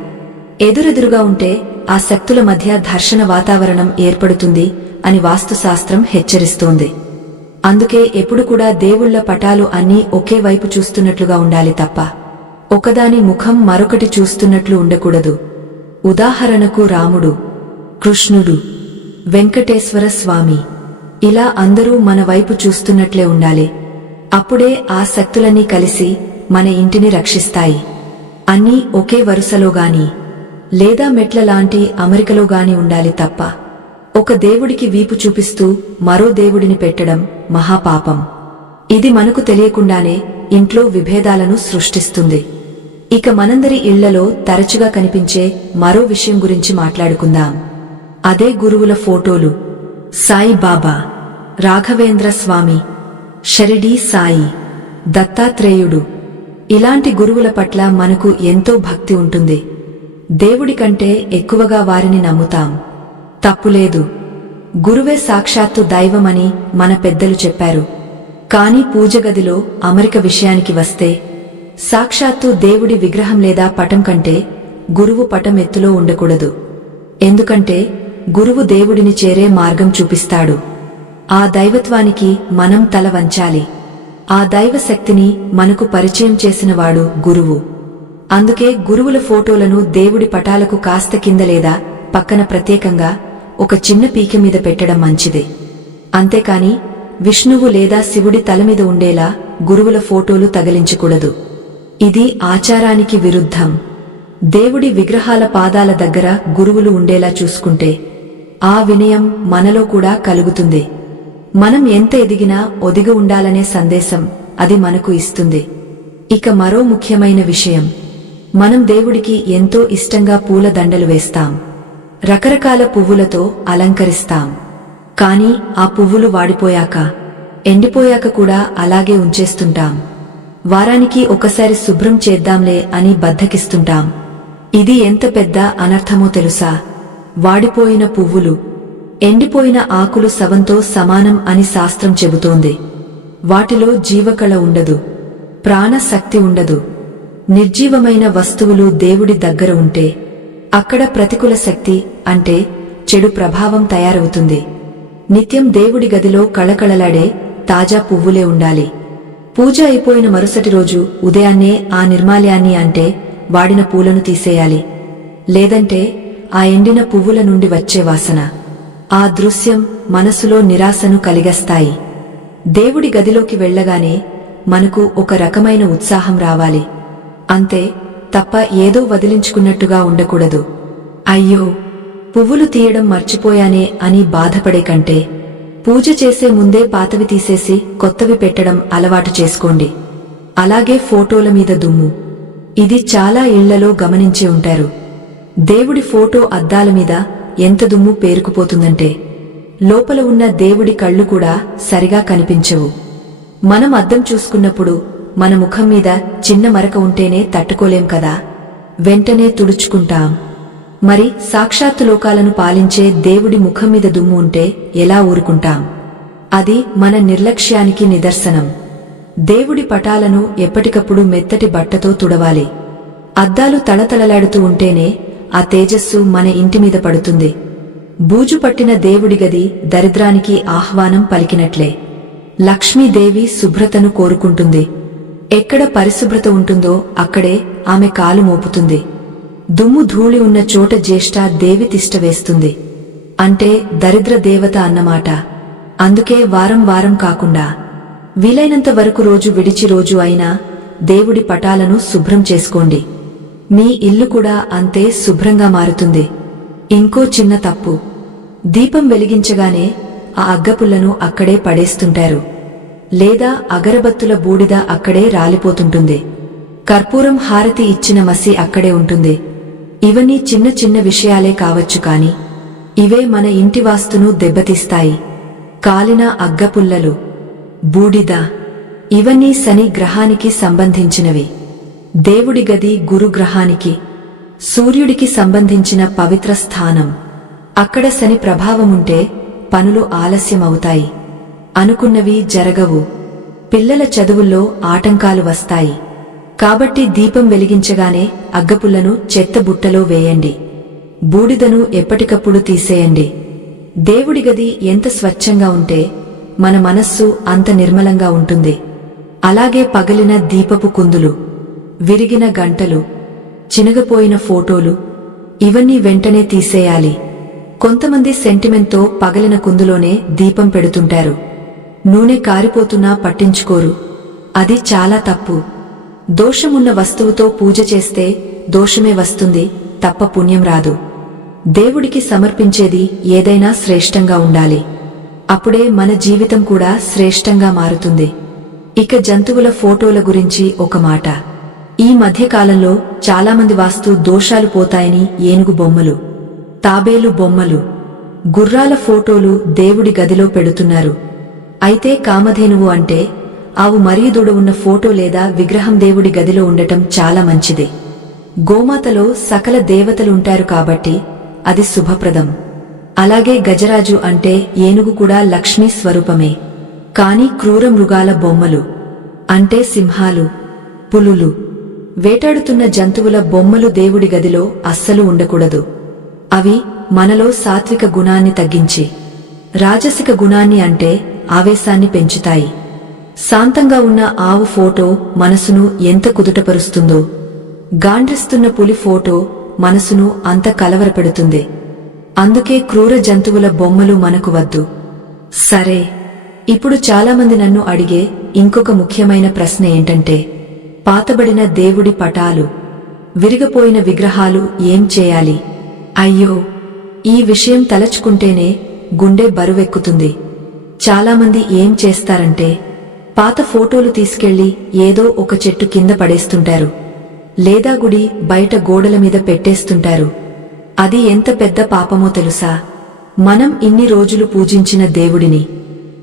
ఎదురెదురుగా ఉంటే ఆ శక్తుల మధ్య ఘర్షణ వాతావరణం ఏర్పడుతుంది అని వాస్తుశాస్త్రం హెచ్చరిస్తోంది. అందుకే ఎప్పుడు కూడా దేవుళ్ల పటాలు అన్నీ ఒకే వైపు చూస్తున్నట్లుగా ఉండాలి తప్ప ఒకదాని ముఖం మరొకటి చూస్తున్నట్లు ఉండకూడదు. ఉదాహరణకు రాముడు, కృష్ణుడు, వెంకటేశ్వర స్వామి, ఇలా అందరూ మన వైపు చూస్తున్నట్లే ఉండాలి. అప్పుడే ఆ శక్తులన్నీ కలిసి మన ఇంటిని రక్షిస్తాయి. అన్నీ ఒకే వరుసలోగాని లేదా మెట్లలాంటి అమరికలోగాని ఉండాలి తప్ప ఒక దేవుడికి వీపు చూపిస్తూ మరో దేవుడిని పెట్టడం మహాపాపం. ఇది మనకు తెలియకుండానే ఇంట్లో విభేదాలను సృష్టిస్తుంది. ఇక మనందరి ఇళ్లలో తరచుగా కనిపించే మరో విషయం గురించి మాట్లాడుకుందాం. అదే గురువుల ఫోటోలు. సాయి బాబా, రాఘవేంద్ర స్వామి, షిరిడీ సాయి, దత్తాత్రేయుడు, ఇలాంటి గురువుల పట్ల మనకు ఎంతో భక్తి ఉంటుంది. దేవుడి కంటే ఎక్కువగా వారిని నమ్ముతాం. తప్పులేదు. గురువే సాక్షాత్తు దైవమని మన పెద్దలు చెప్పారు. కాని పూజగదిలో అమరిక విషయానికి వస్తే సాక్షాత్తు దేవుడి విగ్రహం లేదా పటం కంటే గురువు పటం ఎత్తులో ఉండకూడదు. ఎందుకంటే గురువు దేవుడిని చేరే మార్గం చూపిస్తాడు. ఆ దైవత్వానికి మనం తల వంచాలి. ఆ దైవశక్తిని మనకు పరిచయం చేసినవాడు గురువు. అందుకే గురువుల ఫోటోలను దేవుడి పటాలకు కాస్త కింద లేదా పక్కన ప్రత్యేకంగా ఒక చిన్న పీక మీద పెట్టడం మంచిదే. అంతేకాని విష్ణువు లేదా శివుడి తలమీద ఉండేలా గురువుల ఫోటోలు తగిలించకూడదు. ఇది ఆచారానికి విరుద్ధం. దేవుడి విగ్రహాల పాదాల దగ్గర గురువులు ఉండేలా చూసుకుంటే ఆ వినయం మనలో కూడా కలుగుతుంది. మనం ఎంత ఎదిగినా ఒదిగి ఉండాలనే సందేశం అది మనకు ఇస్తుంది. ఇక మరో ముఖ్యమైన విషయం, మనం దేవుడికి ఎంతో ఇష్టంగా పూల దండలు వేస్తాం, రకరకాల పువ్వులతో అలంకరిస్తాం. కాని ఆ పువ్వులు వాడిపోయాక, ఎండిపోయాక కూడా అలాగే ఉంచేస్తుంటాం. వారానికి ఒకసారి శుభ్రం చేద్దాంలే అని బద్ధకిస్తుంటాం. ఇది ఎంత పెద్ద అనర్థమో తెలుసా? వాడిపోయిన పువ్వులు, ఎండిపోయిన ఆకులు శవంతో సమానం అని శాస్త్రం చెబుతోంది. వాటిలో జీవకళ ఉండదు, ప్రాణశక్తి ఉండదు. నిర్జీవమైన వస్తువులు దేవుడి దగ్గర ఉంటే అక్కడ ప్రతికూల శక్తి, అంటే చెడు ప్రభావం తయారవుతుంది. నిత్యం దేవుడి గదిలో కళకళలాడే తాజా పువ్వులే ఉండాలి. పూజ అయిపోయిన మరుసటి రోజు ఉదయాన్నే ఆ నిర్మాల్యాన్ని, అంటే వాడిన పూలను తీసేయాలి. లేదంటే ఆ ఎండిన పువ్వుల నుండి వచ్చే వాసన, ఆ దృశ్యం మనసులో నిరాశను కలిగస్తాయి. దేవుడి గదిలోకి వెళ్లగానే మనకు ఒక రకమైన ఉత్సాహం రావాలి. అంతే తప్ప ఏదో వదిలించుకున్నట్టుగా ఉండకూడదు. అయ్యో, పువ్వులు తీయడం మర్చిపోయానే అని బాధపడే కంటే పూజ చేసే ముందే పాతవి తీసేసి కొత్తవి పెట్టడం అలవాటు చేసుకోండి. అలాగే ఫోటోల మీద దుమ్ము, ఇది చాలా ఇళ్లలో గమనించి ఉంటారు. దేవుడి ఫోటో అద్దాల మీద ఎంత దుమ్ము పేరుకుపోతుందంటే లోపల ఉన్న దేవుడి కళ్ళు కూడా సరిగా కనిపించవు. మనం అద్దం చూసుకున్నప్పుడు మన ముఖం మీద చిన్న మరక ఉంటేనే తట్టుకోలేం కదా. వెంటనే తుడుచుకుంటాం. మరి సాక్షాత్తు లోకాలను పాలించే దేవుడి ముఖం మీద దుమ్ము ఉంటే ఎలా ఊరుకుంటాం? అది మన నిర్లక్ష్యానికి నిదర్శనం. దేవుడి పటాలను ఎప్పటికప్పుడు మెత్తటి బట్టతో తుడవాలి. అద్దాలు తళతళలాడుతూ ఉంటేనే ఆ తేజస్సు మన ఇంటిమీద పడుతుంది. బూజు పట్టిన దేవుడి గది దరిద్రానికి ఆహ్వానం పలికినట్లే. లక్ష్మీదేవి శుభ్రతను కోరుకుంటుంది. ఎక్కడ పరిశుభ్రత ఉంటుందో అక్కడే ఆమె కాలు మోపుతుంది. దుమ్ము ధూళి ఉన్న చోట జ్యేష్ఠ దేవి తిష్ట వేస్తుంది. అంటే దరిద్ర దేవత అన్నమాట. అందుకే వారం వారం కాకుండా వీలైనంత వరకు రోజు విడిచి రోజు అయినా దేవుడి పటాలను శుభ్రం చేసుకోండి. మీ ఇల్లు కూడా అంతే శుభ్రంగా మారుతుంది. ఇంకో చిన్న తప్పు, దీపం వెలిగించగానే ఆ అగ్గపుల్లను అక్కడే పడేస్తుంటారు. లేదా అగరబత్తుల బూడిద అక్కడే రాలిపోతుంటుంది. కర్పూరం హారతి ఇచ్చిన మసి అక్కడే ఉంటుంది. ఇవన్నీ చిన్న చిన్న విషయాలే కావచ్చు కాని ఇవే మన ఇంటి వాస్తును దెబ్బతీస్తాయి. కాలిన అగ్గపుల్లలు, బూడిద ఇవన్నీ శని గ్రహానికి సంబంధించినవి. దేవుడి గది గురు గ్రహానికి, సూర్యుడికి సంబంధించిన పవిత్ర స్థానం. అక్కడ శని ప్రభావముంటే పనులు ఆలస్యమవుతాయి, అనుకున్నవి జరగవు, పిల్లల చదువుల్లో ఆటంకాలు వస్తాయి. కాబట్టి దీపం వెలిగించగానే అగ్గపుల్లను చెత్తబుట్టలో వేయండి. బూడిదను ఎప్పటికప్పుడు తీసేయండి. దేవుడి గది ఎంత స్వచ్ఛంగా ఉంటే మన మనస్సు అంత నిర్మలంగా ఉంటుంది. అలాగే పగలిన దీపపు కుందులు, విరిగిన గంటలు, చినగపోయిన ఫోటోలు ఇవన్నీ వెంటనే తీసేయాలి. కొంతమంది సెంటిమెంట్తో పగలిన కుందులోనే దీపం పెడుతుంటారు. నూనె కారిపోతున్నా పట్టించుకోరు. అది చాలా తప్పు. దోషమున్న వస్తువుతో పూజ చేస్తే దోషమే వస్తుంది తప్ప పుణ్యం రాదు. దేవుడికి సమర్పించేది ఏదైనా శ్రేష్టంగా ఉండాలి. అప్పుడే మన జీవితం కూడా శ్రేష్టంగా మారుతుంది. ఇక జంతువుల ఫోటోల గురించి ఒక మాట. ఈ మధ్యకాలంలో చాలామంది వాస్తు దోషాలు పోతాయని ఏనుగు బొమ్మలు, తాబేలు బొమ్మలు, గుర్రాల ఫోటోలు దేవుడి గదిలో పెడుతున్నారు. అయితే కామధేనువు అంటే ఆవు మరియు దూడ ఉన్న ఫోటో లేదా విగ్రహం దేవుడి గదిలో ఉండటం చాలా మంచిది. గోమాతలో సకల దేవతలుంటారు కాబట్టి అది శుభప్రదం. అలాగే గజరాజు అంటే ఏనుగు కూడా లక్ష్మీ స్వరూపమే. కాని క్రూర మృగాల బొమ్మలు అంటే సింహాలు, పులులు, వేటాడుతున్న జంతువుల బొమ్మలు దేవుడి గదిలో అస్సలు ఉండకూడదు. అవి మనలో సాత్విక గుణాన్ని తగ్గించి రాజసిక గుణాన్ని అంటే ఆవేశాన్ని పెంచుతాయి. శాంతంగా ఉన్న ఆవు ఫోటో మనసును ఎంత కుదుటపరుస్తుందో, గాండ్రిస్తున్న పులి ఫోటో మనసును అంత కలవరపెడుతుంది. అందుకే క్రూర జంతువుల బొమ్మలు మనకు వద్దు. సరే, ఇప్పుడు చాలామంది నన్ను అడిగే ఇంకొక ముఖ్యమైన ప్రశ్న ఏంటంటే, పాతబడిన దేవుడి పటాలు, విరిగిపోయిన విగ్రహాలు ఏం చేయాలి? అయ్యో, ఈ విషయం తలచుకుంటేనే గుండె బరువెక్కుతుంది. చాలామంది ఏం చేస్తారంటే పాత ఫోటోలు తీసుకెళ్లి ఏదో ఒక చెట్టు కింద పడేస్తుంటారు, లేదా గుడి బయట గోడల మీద పెట్టేస్తుంటారు. అది ఎంత పెద్ద పాపమో తెలుసా? మనం ఇన్ని రోజులు పూజించిన దేవుడిని,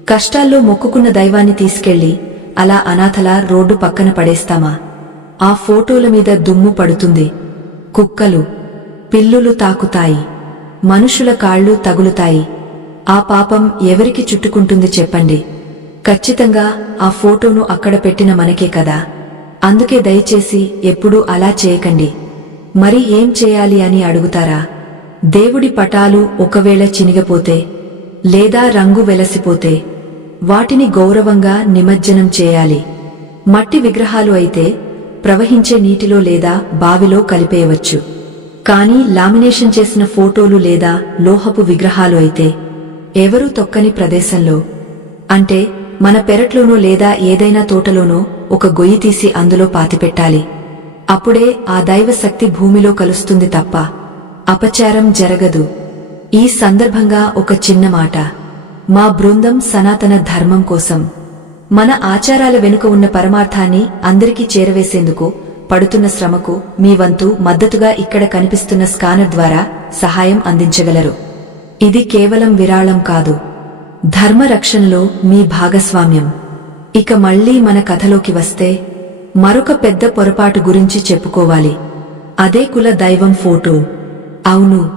కష్టాల్లో మొక్కుకున్న దైవాన్ని తీసుకెళ్లి అలా అనాథలా రోడ్డు పక్కన పడేస్తామా? ఆ ఫోటోల మీద దుమ్ము పడుతుంది, కుక్కలు, పిల్లులు తాకుతాయి, మనుషుల కాళ్ళు తగులుతాయి. ఆ పాపం ఎవరికి చుట్టుకుంటుంది చెప్పండి? ఖచ్చితంగా ఆ ఫోటోను అక్కడ పెట్టిన మనకే కదా. అందుకే దయచేసి ఎప్పుడూ అలా చేయకండి. మరి ఏం చేయాలి అని అడుగుతారా? దేవుడి పటాలు ఒకవేళ చినిగిపోతే లేదా రంగు వెలసిపోతే వాటిని గౌరవంగా నిమజ్జనం చేయాలి. మట్టి విగ్రహాలు అయితే ప్రవహించే నీటిలో లేదా బావిలో కలిపేయవచ్చు. కానీ లామినేషన్ చేసిన ఫోటోలు లేదా లోహపు విగ్రహాలు అయితే ఎవరూ తొక్కని ప్రదేశంలో, అంటే మన పెరట్లోనో లేదా ఏదైనా తోటలోనో ఒక గొయ్యి తీసి అందులో పాతిపెట్టాలి. అప్పుడే ఆ దైవ శక్తి భూమిలో కలుస్తుంది తప్ప అపచారం జరగదు. ఈ సందర్భంగా ఒక చిన్న మాట. మా బృందం సనాతన ధర్మం కోసం, మన ఆచారాల వెనుక ఉన్న పరమార్థాన్ని అందరికీ చేరవేసేందుకు పడుతున్న శ్రమకు మీ వంతు మద్దతుగా ఇక్కడ కనిపిస్తున్న స్కానర్ ద్వారా సహాయం అందించగలరు. ఇది కేవలం విరాళం కాదు, ధర్మరక్షణలో మీ భాగస్వామ్యం. ఇక మళ్లీ మన కథలోకి వస్తే మరొక పెద్ద పొరపాటు గురించి చెప్పుకోవాలి. అదే కుల దైవం ఫోటో. అవును,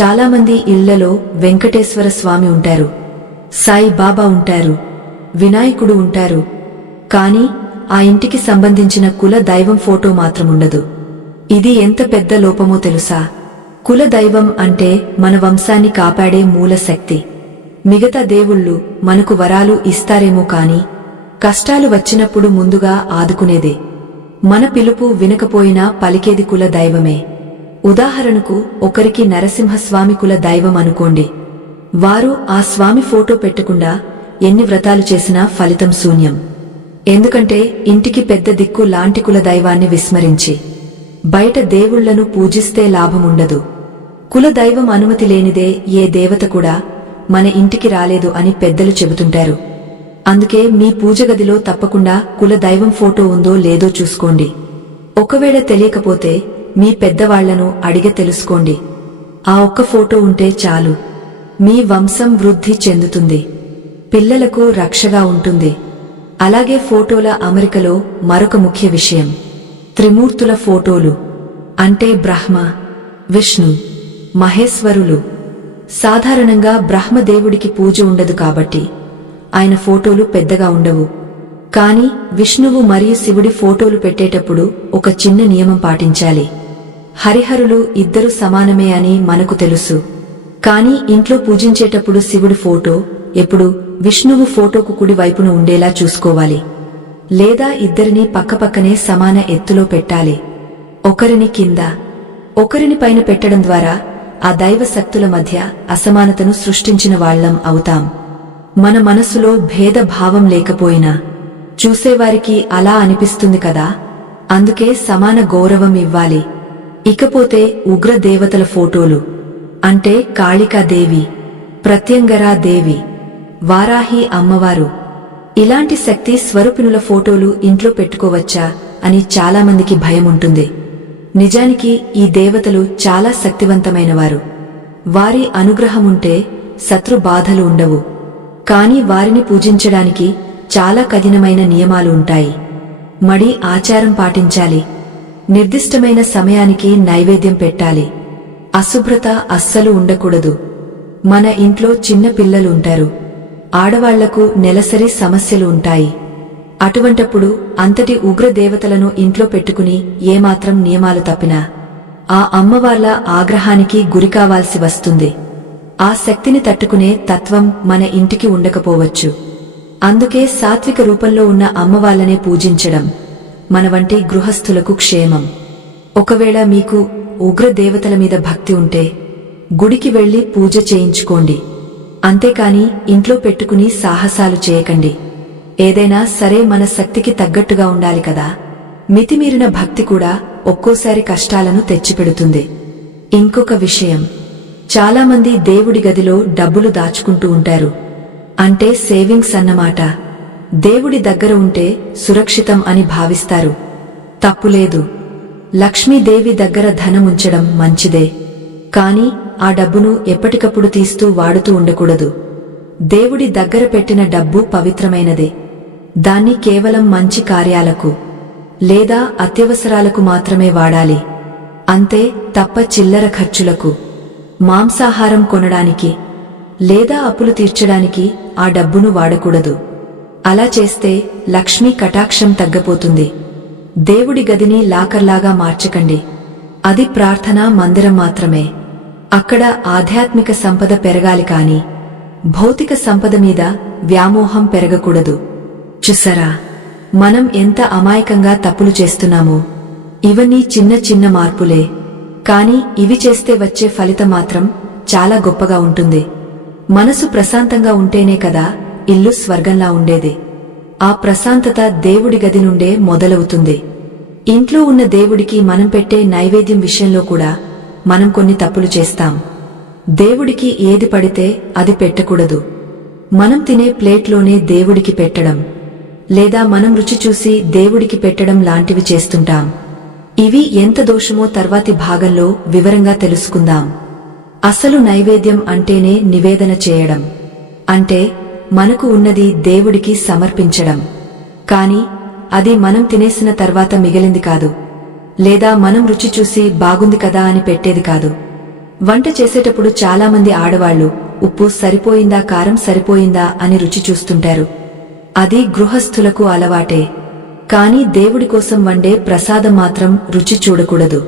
చాలామంది ఇళ్లలో వెంకటేశ్వర స్వామి ఉంటారు, సాయి బాబా ఉంటారు, వినాయకుడు ఉంటారు. కాని ఆ ఇంటికి సంబంధించిన కుల దైవం ఫోటో మాత్రముండదు. ఇది ఎంత పెద్ద లోపమో తెలుసా? కుల దైవం అంటే మన వంశాన్ని కాపాడే మూల శక్తి. మిగతా దేవుళ్ళు మనకు వరాలు ఇస్తారేమో కాని కష్టాలు వచ్చినప్పుడు ముందుగా ఆదుకునేదే. మన పిలుపు వినకపోయినా పలికేది కుల దైవమే. ఉదాహరణకు ఒకరికి నరసింహస్వామి కుల దైవం అనుకోండి. వారు ఆ స్వామి ఫోటో పెట్టకుండా ఎన్ని వ్రతాలు చేసినా ఫలితం శూన్యం. ఎందుకంటే ఇంటికి పెద్ద దిక్కు లాంటి కుల దైవాన్ని విస్మరించి బయట దేవుళ్లను పూజిస్తే లాభముండదు. కుల దైవం అనుమతి లేనిదే ఏ దేవత కూడా మన ఇంటికి రాలేదు అని పెద్దలు చెబుతుంటారు. అందుకే మీ పూజగదిలో తప్పకుండా కుల దైవం ఫోటో ఉందో లేదో చూసుకోండి. ఒకవేళ తెలియకపోతే మీ పెద్దవాళ్లను అడిగ తెలుసుకోండి. ఆ ఒక్క ఫోటో ఉంటే చాలు, మీ వంశం వృద్ధి చెందుతుంది, పిల్లలకు రక్షగా ఉంటుంది. అలాగే ఫోటోల అమరికలో మరొక ముఖ్య విషయం త్రిమూర్తుల ఫోటోలు. అంటే బ్రహ్మ, విష్ణు, మహేశ్వరులు. సాధారణంగా బ్రహ్మదేవుడికి పూజ ఉండదు కాబట్టి ఆయన ఫోటోలు పెద్దగా ఉండవు. కాని విష్ణువు మరియు శివుడి ఫోటోలు పెట్టేటప్పుడు ఒక చిన్న నియమం పాటించాలి. హరిహరులు ఇద్దరు సమానమే అని మనకు తెలుసు. కాని ఇంట్లో పూజించేటప్పుడు శివుడి ఫోటో ఎప్పుడు విష్ణువు ఫోటోకు కుడి వైపున ఉండేలా చూసుకోవాలి. లేదా ఇద్దరినీ పక్కపక్కనే సమాన ఎత్తులో పెట్టాలి. ఒకరిని కింద, ఒకరిని పైన పెట్టడం ద్వారా ఆ దైవ శక్తుల మధ్య అసమానతను సృష్టించిన వాళ్లం అవుతాం. మన మనసులో భేదభావం లేకపోయినా చూసేవారికి అలా అనిపిస్తుంది కదా. అందుకే సమాన గౌరవం ఇవ్వాలి. ఇకపోతే ఉగ్ర దేవతల ఫోటోలు. అంటే కాళికాదేవి, ప్రత్యంగరాదేవి, వారాహి అమ్మవారు. ఇలాంటి శక్తి స్వరూపిణుల ఫోటోలు ఇంట్లో పెట్టుకోవచ్చా అని చాలామందికి భయముంటుంది. నిజానికి ఈ దేవతలు చాలా శక్తివంతమైనవారు. వారి అనుగ్రహముంటే శత్రు బాధలు ఉండవు. కాని వారిని పూజించడానికి చాలా కఠినమైన నియమాలు ఉంటాయి. మడి ఆచారం పాటించాలి. నిర్దిష్టమైన సమయానికి నైవేద్యం పెట్టాలి. అశుభ్రత అస్సలు ఉండకూడదు. మన ఇంట్లో చిన్న పిల్లలు ఉంటారు, ఆడవాళ్లకు నెలసరి సమస్యలు ఉంటాయి. అటువంటప్పుడు అంతటి ఉగ్ర దేవతలను ఇంట్లో పెట్టుకుని ఏమాత్రం నియమాలు తప్పినా ఆ అమ్మవార్ల ఆగ్రహానికి గురికావాల్సి వస్తుంది. ఆ శక్తిని తట్టుకునే తత్వం మన ఇంటికి ఉండకపోవచ్చు. అందుకే సాత్విక రూపంలో ఉన్న అమ్మవార్లనే పూజించడం మన వంటి గృహస్థులకు క్షేమం. ఒకవేళ మీకు ఉగ్ర దేవతల మీద భక్తి ఉంటే గుడికి వెళ్లి పూజ చేయించుకోండి. అంతేకాని ఇంట్లో పెట్టుకుని సాహసాలు చేయకండి. ఏదైనా సరే మన శక్తికి తగ్గట్టుగా ఉండాలి కదా. మితిమీరిన భక్తి కూడా ఒక్కోసారి కష్టాలను తెచ్చిపెడుతుంది. ఇంకొక విషయం, చాలామంది దేవుడి గదిలో డబ్బులు దాచుకుంటూ ఉంటారు. అంటే సేవింగ్స్ అన్నమాట. దేవుడి దగ్గర ఉంటే సురక్షితం అని భావిస్తారు. తప్పులేదు. లక్ష్మీదేవి దగ్గర ధనం ఉంచడం మంచిదే. కాని ఆ డబ్బును ఎప్పటికప్పుడు తీస్తూ వాడుతూ ఉండకూడదు. దేవుడి దగ్గర పెట్టిన డబ్బు పవిత్రమైనదే. దాన్ని కేవలం మంచి కార్యాలకు లేదా అత్యవసరాలకు మాత్రమే వాడాలి. అంతే తప్ప చిల్లర ఖర్చులకు, మాంసాహారం కొనడానికి లేదా అప్పులు తీర్చడానికి ఆ డబ్బును వాడకూడదు. అలా చేస్తే లక్ష్మీ కటాక్షం తగ్గపోతుంది. దేవుడి గదిని లాకర్లాగా మార్చకండి. అది ప్రార్థనా మందిరం మాత్రమే. అక్కడ ఆధ్యాత్మిక సంపద పెరగాలి కాని భౌతిక సంపద మీద వ్యామోహం పెరగకూడదు. చూసారా, మనం ఎంత అమాయకంగా తప్పులు చేస్తున్నామో. ఇవన్నీ చిన్న చిన్న మార్పులే, కాని ఇవి చేస్తే వచ్చే ఫలితం మాత్రం చాలా గొప్పగా ఉంటుంది. మనసు ప్రశాంతంగా ఉంటేనే కదా ఇల్లు స్వర్గంలా ఉండేది. ఆ ప్రశాంతత దేవుడి గది నుండే మొదలవుతుంది. ఇంట్లో ఉన్న దేవుడికి మనం పెట్టే నైవేద్యం విషయంలో కూడా మనం కొన్ని తప్పులు చేస్తాం. దేవుడికి ఏది పడితే అది పెట్టకూడదు. మనం తినే ప్లేట్లోనే దేవుడికి పెట్టడం, లేదా మనం రుచి చూసి దేవుడికి పెట్టడం లాంటివి చేస్తుంటాం. ఇవి ఎంత దోషమో తర్వాతి భాగంలో వివరంగా తెలుసుకుందాం. అసలు నైవేద్యం అంటేనే నివేదన చేయడం. అంటే మనకు ఉన్నది దేవుడికి సమర్పించడం. కాని అది మనం తినేసిన తర్వాత మిగిలింది కాదు. లేదా మనం రుచి చూసి బాగుంది కదా అని పెట్టేది కాదు. వంట చేసేటప్పుడు చాలామంది ఆడవాళ్లు ఉప్పు సరిపోయిందా కారం సరిపోయిందా అని రుచి చూస్తుంటారు. అది గృహస్థులకు అలవాటే. కాని దేవుడి కోసం వండే ప్రసాదం మాత్రం రుచి చూడకూడదు.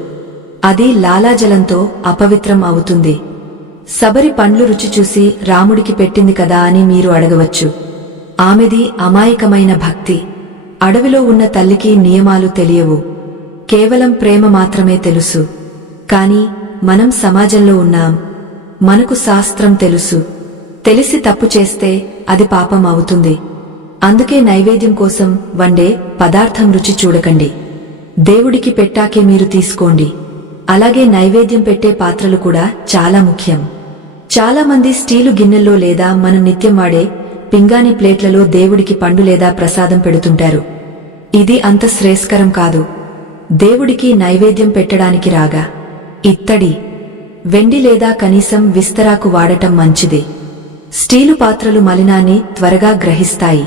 అది లాలాజలంతో అపవిత్రం అవుతుంది. శబరి పండ్లు రుచి చూసి రాముడికి పెట్టింది కదా అని మీరు అడగవచ్చు. ఆమెది అమాయకమైన భక్తి. అడవిలో ఉన్న తల్లికి నియమాలు తెలియవు. కేవలం ప్రేమ మాత్రమే తెలుసు. కాని మనం సమాజంలో ఉన్నాం. మనకు శాస్త్రం తెలుసు. తెలిసి తప్పు చేస్తే అది పాపం అవుతుంది. అందుకే నైవేద్యం కోసం వండే పదార్థం రుచి చూడకండి. దేవుడికి పెట్టాకే మీరు తీసుకోండి. అలాగే నైవేద్యం పెట్టే పాత్రలు కూడా చాలా ముఖ్యం. చాలామంది స్టీలు గిన్నెల్లో లేదా మనం నిత్యం వాడే పింగాణి ప్లేట్లలో దేవుడికి పండు లేదా ప్రసాదం పెడుతుంటారు. ఇది అంత శ్రేయస్కరం కాదు. దేవుడికి నైవేద్యం పెట్టడానికి రాగా ఇత్తడి, వెండి లేదా కనీసం విస్తరాకు వాడటం మంచిది. స్టీలు పాత్రలు మలినాన్ని త్వరగా గ్రహిస్తాయి.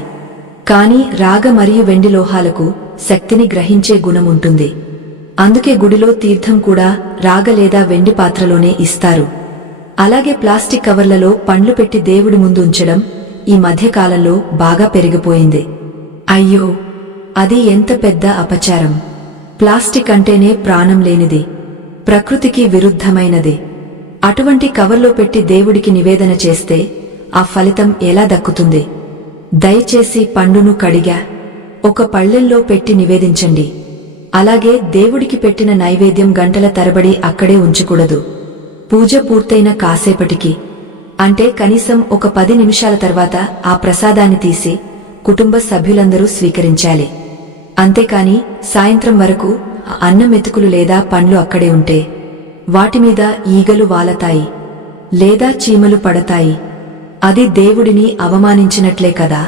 కాని రాగ మరియు వెండి లోహాలకు శక్తిని గ్రహించే గుణం ఉంటుంది. అందుకే గుడిలో తీర్థం కూడా రాగ లేదా వెండి పాత్రలోనే ఇస్తారు. అలాగే ప్లాస్టిక్ కవర్లలో పండ్లు పెట్టి దేవుడి ముందు ఉంచడం ఈ మధ్యకాలంలో బాగా పెరిగిపోయింది. అయ్యో, అది ఎంత పెద్ద అపచారం. ప్లాస్టిక్ అంటేనే ప్రాణం లేనిది, ప్రకృతికి విరుద్ధమైనది. అటువంటి కవర్లో పెట్టి దేవుడికి నివేదన చేస్తే ఆ ఫలితం ఎలా దక్కుతుంది? దయచేసి పండును కడిగా ఒక పళ్ళెంలో పెట్టి నివేదించండి. అలాగే దేవుడికి పెట్టిన నైవేద్యం గంటల తరబడి అక్కడే ఉంచకూడదు. పూజ పూర్తయిన కాసేపటికి, అంటే కనీసం ఒక 10 నిమిషాల తర్వాత ఆ ప్రసాదాన్ని తీసి కుటుంబ సభ్యులందరూ స్వీకరించాలి. అంతేకాని సాయంత్రం వరకు అన్నం మెతుకులు లేదా పండ్లు అక్కడే ఉంటే వాటిమీద ఈగలు వాలతాయి లేదా చీమలు పడతాయి. అది దేవుడిని అవమానించినట్లే కదా.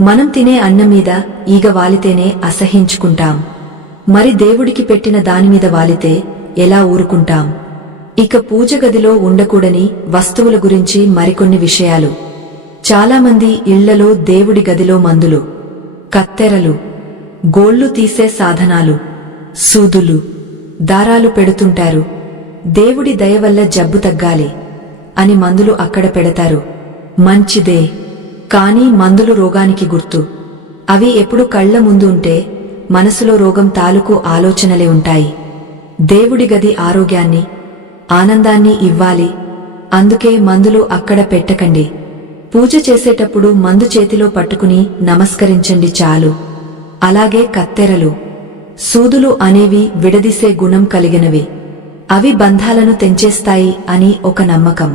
మనం తినే అన్నం మీద ఈగ వాలితేనే అసహించుకుంటాం. మరి దేవుడికి పెట్టిన దానిమీద వాలితే ఎలా ఊరుకుంటాం? ఇక పూజ గదిలో ఉండకూడని వస్తువుల గురించి మరికొన్ని విషయాలు. చాలామంది ఇళ్లలో దేవుడి గదిలో మందులు, కత్తెరలు, గోళ్లు తీసే సాధనాలు, సూదులు, దారాలు పెడుతుంటారు. దేవుడి దయ వల్ల జబ్బు తగ్గాలి అని మందులు అక్కడ పెడతారు. మంచిదే, కాని మందులు రోగానికి గుర్తు. అవి ఎప్పుడు కళ్ల ముందు ఉంటే మనసులో రోగం తాలూకు ఆలోచనలే ఉంటాయి. దేవుడి గది ఆరోగ్యాన్ని, ఆనందాన్ని ఇవ్వాలి. అందుకే మందులు అక్కడ పెట్టకండి. పూజ చేసేటప్పుడు మందు చేతిలో పట్టుకుని నమస్కరించండి చాలు. అలాగే కత్తెరలు, సూదులు అనేవి విడదీసే గుణం కలిగినవి. అవి బంధాలను తెంచేస్తాయి అని ఒక నమ్మకం.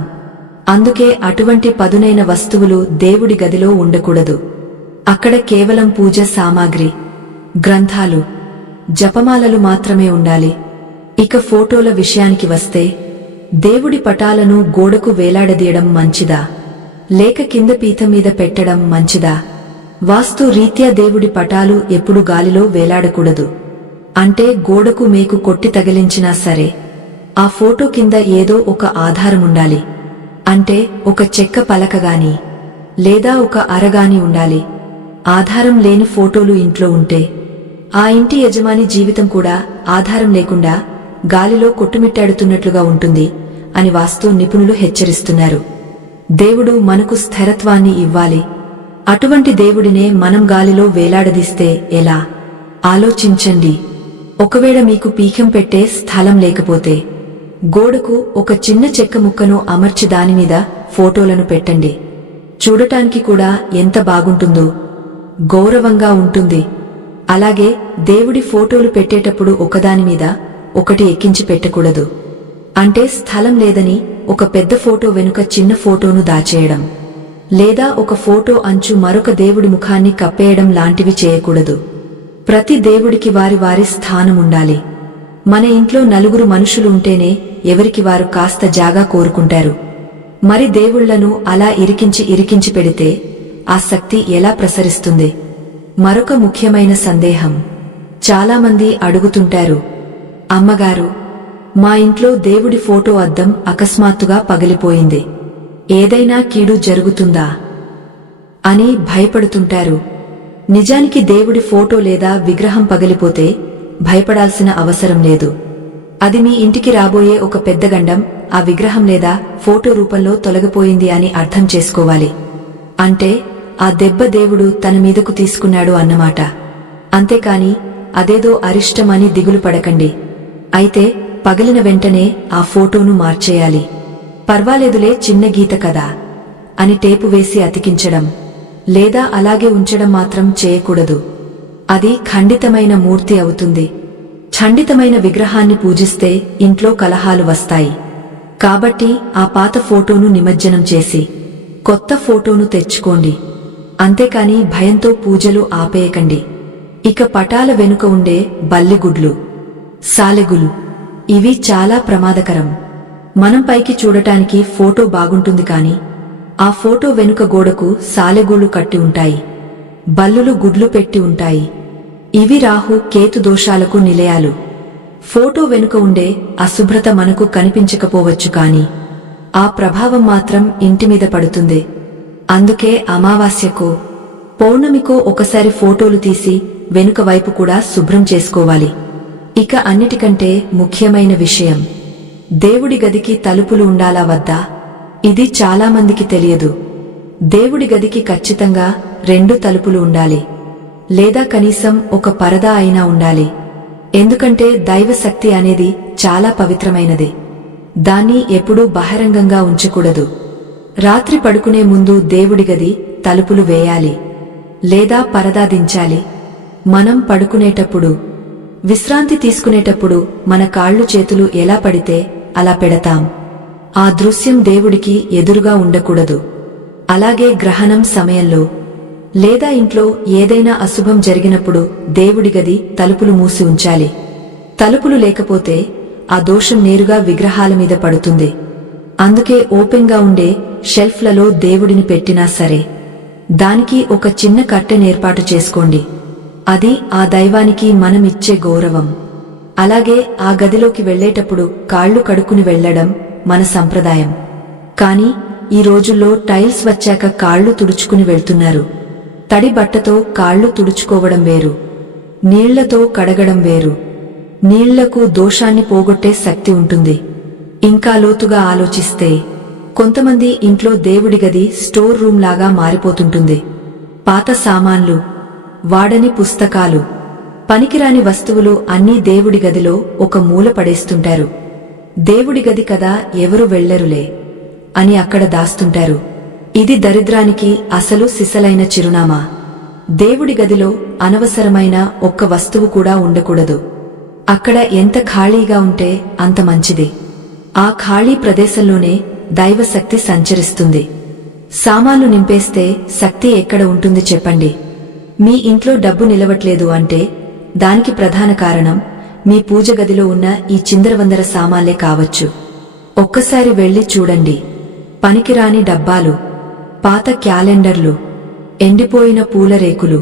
అందుకే అటువంటి పదునైన వస్తువులు దేవుడి గదిలో ఉండకూడదు. అక్కడ కేవలం పూజ సామాగ్రి, గ్రంథాలు, జపమాలలు మాత్రమే ఉండాలి. ఇక ఫోటోల విషయానికి వస్తే, దేవుడి పటాలను గోడకు వేలాడదీయడం మంచిదా లేక కింద పీఠం మీద పెట్టడం మంచిదా? వాస్తు రీత్యా దేవుడి పటాలు ఎప్పుడు గాలిలో వేలాడకూడదు. అంటే గోడకు మేకు కొట్టి తగిలించినా సరే ఆ ఫోటో కింద ఏదో ఒక ఆధారం ఉండాలి. అంటే ఒక చెక్క పలకగాని లేదా ఒక అరగాని ఉండాలి. ఆధారం లేని ఫోటోలు ఇంట్లో ఉంటే ఆ ఇంటి యజమాని జీవితం కూడా ఆధారం లేకుండా గాలిలో కొట్టుమిట్టాడుతున్నట్లుగా ఉంటుంది అని వాస్తు నిపుణులు హెచ్చరిస్తున్నారు. దేవుడు మనకు స్థిరత్వాన్ని ఇవ్వాలి. అటువంటి దేవుడినే మనం గాలిలో వేలాడదీస్తే ఎలా? ఆలోచించండి. ఒకవేళ మీకు పీఠం పెట్టే స్థలం లేకపోతే గోడకు ఒక చిన్న చెక్క ముక్కను అమర్చి దానిమీద ఫోటోలను పెట్టండి. చూడటానికి కూడా ఎంత బాగుంటుందో, గౌరవంగా ఉంటుంది. అలాగే దేవుడి ఫోటోలు పెట్టేటప్పుడు ఒకదానిమీద ఒకటి ఎక్కించి పెట్టకూడదు. అంటే స్థలం లేదని ఒక పెద్ద ఫోటో వెనుక చిన్న ఫోటోను దాచేయడం, లేదా ఒక ఫోటో అంచు మరొక దేవుడి ముఖాన్ని కప్పేయడం లాంటివి చేయకూడదు. ప్రతి దేవుడికి వారి వారి స్థానం ఉండాలి. మన ఇంట్లో నలుగురు మనుషులు ఉంటేనే ఎవరికి వారు కాస్త జాగా కోరుకుంటారు. మరి దేవుళ్లను అలా ఇరికించి పెడితే ఆ శక్తి ఎలా ప్రసరిస్తుంది? మరొక ముఖ్యమైన సందేహం. చాలామంది అడుగుతుంటారు, అమ్మగారు, మా ఇంట్లో దేవుడి ఫోటో అద్దం అకస్మాత్తుగా పగిలిపోయింది, ఏదైనా కీడు జరుగుతుందా అని భయపడుతుంటారు. నిజానికి దేవుడి ఫోటో లేదా విగ్రహం పగిలిపోతే భయపడాల్సిన అవసరం లేదు. అది మీ ఇంటికి రాబోయే ఒక పెద్ద గండం ఆ విగ్రహం లేదా ఫోటో రూపంలో తొలగిపోయింది అని అర్థం చేసుకోవాలి. అంటే ఆ దెబ్బ దేవుడు తన మీదకు తీసుకున్నాడు అన్నమాట. అంతేకాని అదేదో అరిష్టమని దిగులు పడకండి. అయితే పగిలిన వెంటనే ఆ ఫోటోను మార్చేయాలి. పర్వాలేదులే, చిన్న గీత కదా అని టేపు వేసి అతికించడం లేదా అలాగే ఉంచడం మాత్రం చేయకూడదు. అది ఖండితమైన మూర్తి అవుతుంది. ఖండితమైన విగ్రహాన్ని పూజిస్తే ఇంట్లో కలహాలు వస్తాయి. కాబట్టి ఆ పాత ఫోటోను నిమజ్జనం చేసి కొత్త ఫోటోను తెచ్చుకోండి. అంతేకాని భయంతో పూజలు ఆపేయకండి. ఇక పటాల వెనుక ఉండే బల్లిగుడ్లు, సాలెగులు ఇవి చాలా ప్రమాదకరం. మనం పైకి చూడటానికి ఫోటో బాగుంటుంది కాని ఆ ఫోటో వెనుక గోడకు సాలెగూళ్లు కట్టి ఉంటాయి, బల్లులు గుడ్లు పెట్టి ఉంటాయి. ఇవి రాహు కేతు దోషాలకు నిలయాలు. ఫోటో వెనుక ఉండే అశుభ్రత మనకు కనిపించకపోవచ్చు కాని ఆ ప్రభావం మాత్రం ఇంటిమీద పడుతుంది. అందుకే అమావాస్యకో పౌర్ణమికో ఒకసారి ఫోటోలు తీసి వెనుక వైపు కూడా శుభ్రం చేసుకోవాలి. ఇక అన్నిటికంటే ముఖ్యమైన విషయం, దేవుడి గదికి తలుపులు ఉండాలా వద్దా? ఇది చాలామందికి తెలియదు. దేవుడి గదికి ఖచ్చితంగా 2 తలుపులు ఉండాలి, లేదా కనీసం ఒక పరదా అయినా ఉండాలి. ఎందుకంటే దైవశక్తి అనేది చాలా పవిత్రమైనది. దాన్ని ఎప్పుడూ బహిరంగంగా ఉంచకూడదు. రాత్రి పడుకునే ముందు దేవుడి గది తలుపులు వేయాలి లేదా పరదా దించాలి. మనం పడుకునేటప్పుడు, విశ్రాంతి తీసుకునేటప్పుడు మన కాళ్ళు చేతులు ఎలా పడితే అలా పెడతాం. ఆ దృశ్యం దేవుడికి ఎదురుగా ఉండకూడదు. అలాగే గ్రహణం సమయంలో లేదా ఇంట్లో ఏదైనా అశుభం జరిగినప్పుడు దేవుడి గది తలుపులు మూసి ఉంచాలి. తలుపులు లేకపోతే ఆ దోషం నేరుగా విగ్రహాల మీద పడుతుంది. అందుకే ఓపెన్గా ఉండే షెల్ఫ్లలో దేవుడిని పెట్టినా సరే దానికి ఒక చిన్న కర్టెన్ ఏర్పాటు చేసుకోండి. అది ఆ దైవానికి మనమిచ్చే గౌరవం. అలాగే ఆ గదిలోకి వెళ్లేటప్పుడు కాళ్లు కడుక్కుని వెళ్లడం మన సంప్రదాయం. కాని ఈ రోజుల్లో టైల్స్ వచ్చాక కాళ్లు తుడుచుకుని వెళ్తున్నారు. తడి బట్టతో కాళ్లు తుడుచుకోవడం వేరు, నీళ్లతో కడగడం వేరు. నీళ్లకు దోషాన్ని పోగొట్టే శక్తి ఉంటుంది. ఇంకా లోతుగా ఆలోచిస్తే కొంతమంది ఇంట్లో దేవుడి గది స్టోర్ రూమ్ లాగా మారిపోతుంటుంది. పాత సామాన్లు, వాడని పుస్తకాలు, పనికిరాని వస్తువులు అన్నీ దేవుడి గదిలో ఒక మూల పడేస్తుంటారు. దేవుడి గది కదా, ఎవరు వెళ్లరులే అని అక్కడ దాస్తుంటారు. ఇది దరిద్రానికి అసలు సిసలైన చిరునామా. దేవుడి గదిలో అనవసరమైన ఒక్క వస్తువు కూడా ఉండకూడదు. అక్కడ ఎంత ఖాళీగా ఉంటే అంత మంచిది. ఆ ఖాళీ ప్రదేశంలోనే దైవశక్తి సంచరిస్తుంది. సామాన్లు నింపేస్తే శక్తి ఎక్కడ ఉంటుంది చెప్పండి? మీ ఇంట్లో డబ్బు నిలవట్లేదు అంటే దానికి ప్రధాన కారణం మీ పూజ గదిలో ఉన్న ఈ చిందరవందర సామాన్లే కావచ్చు. ఒక్కసారి వెళ్లి చూడండి. పనికిరాని డబ్బాలు, పాత క్యాలెండర్లు, ఎండిపోయిన పూల రేకులు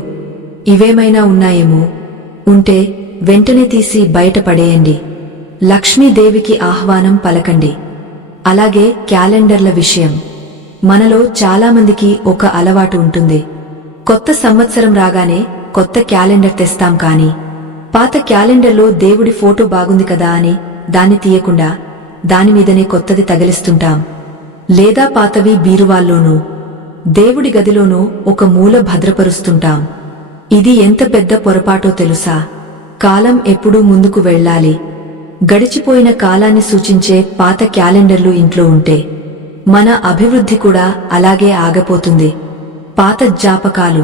ఇవేమైనా ఉన్నాయేమో? ఉంటే వెంటనే తీసి బయట పడేయండి. లక్ష్మీదేవికి ఆహ్వానం పలకండి. అలాగే క్యాలెండర్ల విషయం, మనలో చాలామందికి ఒక అలవాటు ఉంటుంది. కొత్త సంవత్సరం రాగానే కొత్త క్యాలెండర్ తెస్తాం కాని పాత క్యాలెండర్లో దేవుడి ఫోటో బాగుంది కదా అని దాన్ని తీయకుండా దానిమీదనే కొత్తది తగిలిస్తుంటాం. లేదా పాతవి బీరువాల్లోనూ దేవుడి గదిలోనూ ఒక మూల భద్రపరుస్తుంటాం. ఇది ఎంత పెద్ద పొరపాటో తెలుసా? కాలం ఎప్పుడూ ముందుకు వెళ్ళాలి. గడిచిపోయిన కాలాన్ని సూచించే పాత క్యాలెండర్లు ఇంట్లో ఉంటే మన అభివృద్ధి కూడా అలాగే ఆగపోతుంది. పాత జ్ఞాపకాలు,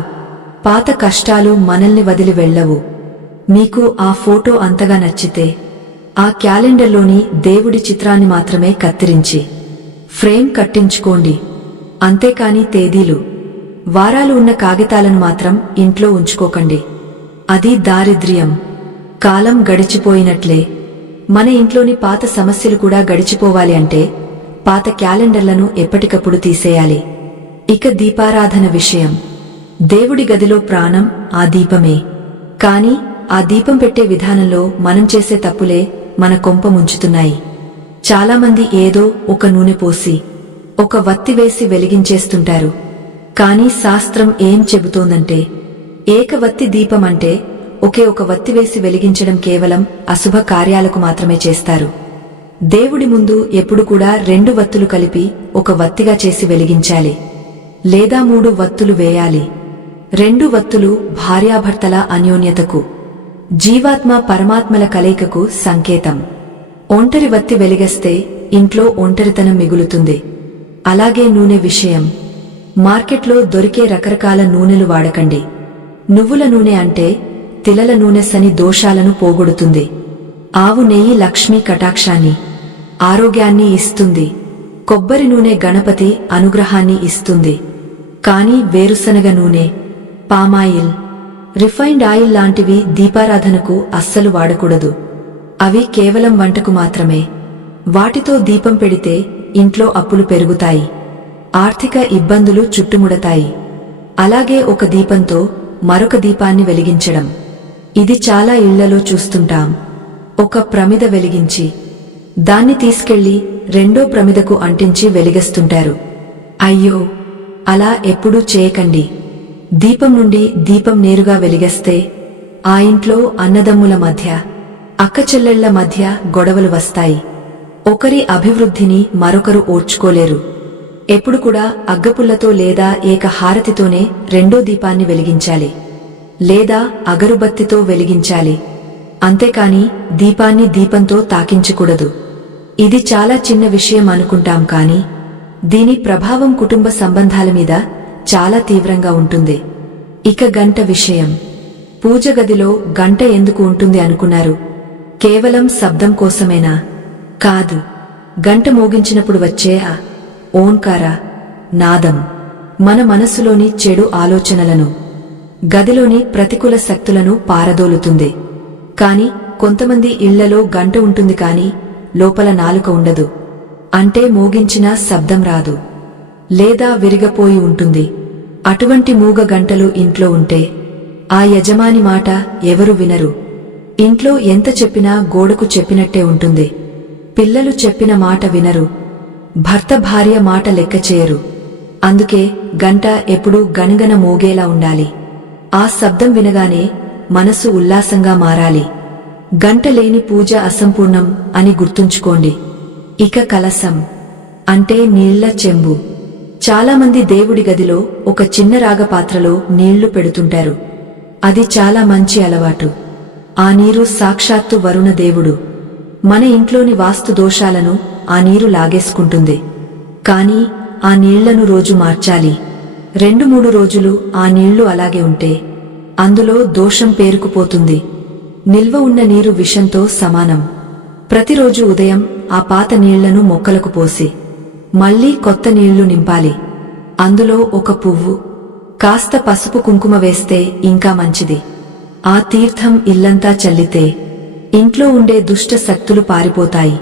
పాత కష్టాలు మనల్ని వదిలి వెళ్ళవు. మీకు ఆ ఫోటో అంతగా నచ్చితే ఆ క్యాలెండర్లోని దేవుడి చిత్రాన్ని మాత్రమే కత్తిరించి ఫ్రేమ్ కట్టించుకోండి. అంతేకాని తేదీలు, వారాలు ఉన్న కాగితాలను మాత్రం ఇంట్లో ఉంచుకోకండి. అది దారిద్ర్యం. కాలం గడిచిపోయినట్లే మన ఇంట్లోని పాత సమస్యలు కూడా గడిచిపోవాలి అంటే పాత క్యాలెండర్లను ఎప్పటికప్పుడు తీసేయాలి. ఇక దీపారాధన విషయం, దేవుడి గదిలో ప్రాణం ఆ దీపమే. కాని ఆ దీపం పెట్టే విధానంలో మనం చేసే తప్పులే మన కొంప ముంచుతున్నాయి. చాలామంది ఏదో ఒక నూనె పోసి ఒక వత్తి వేసి వెలిగించేస్తుంటారు. కాని శాస్త్రం ఏం చెబుతోందంటే ఏకవత్తి దీపం అంటే ఒకే ఒక వత్తి వేసి వెలిగించడం కేవలం అశుభ కార్యాలకు మాత్రమే చేస్తారు. దేవుడి ముందు ఎప్పుడు కూడా 2 వత్తులు కలిపి ఒక వత్తిగా చేసి వెలిగించాలి, లేదా 3 వత్తులు వేయాలి. 2 వత్తులు భార్యాభర్తల అన్యోన్యతకు, జీవాత్మ పరమాత్మల కలయికకు సంకేతం. ఒంటరి వత్తి వెలిగస్తే ఇంట్లో ఒంటరితనం మిగులుతుంది. అలాగే నూనె విషయం. మార్కెట్లో దొరికే రకరకాల నూనెలు వాడకండి. నువ్వుల నూనె అంటే తిలల నూనె శని దోషాలను పోగొడుతుంది. ఆవు నెయ్యి లక్ష్మీ కటాక్షాన్ని, ఆరోగ్యాన్ని ఇస్తుంది. కొబ్బరి నూనె గణపతి అనుగ్రహాన్ని ఇస్తుంది. కానీ వేరుశనగ నూనె, పామాయిల్, రిఫైన్డ్ ఆయిల్ లాంటివి దీపారాధనకు అస్సలు వాడకూడదు. అవి కేవలం వంటకు మాత్రమే. వాటితో దీపం పెడితే ఇంట్లో అప్పులు పెరుగుతాయి, ఆర్థిక ఇబ్బందులు చుట్టుముడతాయి. అలాగే ఒక దీపంతో మరొక దీపాన్ని వెలిగించడం, ఇది చాలా ఇళ్లలో చూస్తుంటాం. ఒక ప్రమిద వెలిగించి దాన్ని తీసుకెళ్లి 2వ ప్రమిదకు అంటించి వెలిగిస్తుంటారు. అయ్యో, అలా ఎప్పుడూ చేయకండి. దీపం నుండి దీపం నేరుగా వెలిగేస్తే ఆ ఇంట్లో అన్నదమ్ముల మధ్య, అక్కచెల్లెళ్ల మధ్య గొడవలు వస్తాయి. ఒకరి అభివృద్ధిని మరొకరు ఓర్చుకోలేరు. ఎప్పుడు కూడా అగ్గపుల్లతో లేదా ఏక హారతితోనే 2వ దీపాన్ని వెలిగించాలి, లేదా అగరుబత్తితో వెలిగించాలి. అంతేకాని దీపాన్ని దీపంతో తాకించకూడదు. ఇది చాలా చిన్న విషయం అనుకుంటాం, కానీ దీని ప్రభావం కుటుంబ సంబంధాల మీద చాలా తీవ్రంగా ఉంటుంది. ఇక గంట విషయం. పూజ గదిలో గంట ఎందుకు ఉంటుంది అనుకున్నారు? కేవలం శబ్దం కోసమేనా? కాదు. గంట మోగించినప్పుడు వచ్చే ఆ ఓంకార నాదం మన మనసులోని చెడు ఆలోచనలను, గదిలోని ప్రతికూల శక్తులను పారదోలుతుంది. కాని కొంతమంది ఇళ్లలో గంట ఉంటుంది, కాని లోపల నాలుక ఉండదు. అంటే మోగించినా శబ్దం రాదు, లేదా విరిగపోయి ఉంటుంది. అటువంటి మూగ గంటలు ఇంట్లో ఉంటే ఆ యజమాని మాట ఎవరు వినరు. ఇంట్లో ఎంత చెప్పినా గోడకు చెప్పినట్టే ఉంటుంది. పిల్లలు చెప్పిన మాట వినరు. భర్త భార్య మాట లెక్క చేయరు. అందుకే గంట ఎప్పుడూ గణగణ మోగేలా ఉండాలి. ఆ శబ్దం వినగానే మనసు ఉల్లాసంగా మారాలి. గంట లేని పూజ అసంపూర్ణం అని గుర్తుంచుకోండి. ఇక కలశం అంటే నీళ్ల చెంబు. చాలామంది దేవుడి గదిలో ఒక చిన్న రాగపాత్రలో నీళ్లు పెడుతుంటారు. అది చాలా మంచి అలవాటు. ఆ నీరు సాక్షాత్తు వరుణ దేవుడు. మన ఇంట్లోని వాస్తు దోషాలను ఆ నీరు లాగేసుకుంటుంది. కాని ఆ నీళ్లను రోజు మార్చాలి. 2-3 రోజులు ఆ నీళ్లు అలాగే ఉంటే అందులో దోషం పేరుకుపోతుంది. నిల్వ ఉన్న నీరు విషంతో సమానం. ప్రతిరోజు ఉదయం ఆ పాత నీళ్లను మొక్కలకు పోసి మళ్లీ కొత్త నీళ్లు నింపాలి. అందులో ఒక పువ్వు, కాస్త పసుపు కుంకుమ వేస్తే ఇంకా మంచిది. ఆ తీర్థం ఇల్లంతా చల్లితే ఇంట్లో ఉండే దుష్ట శక్తులు పారిపోతాయి.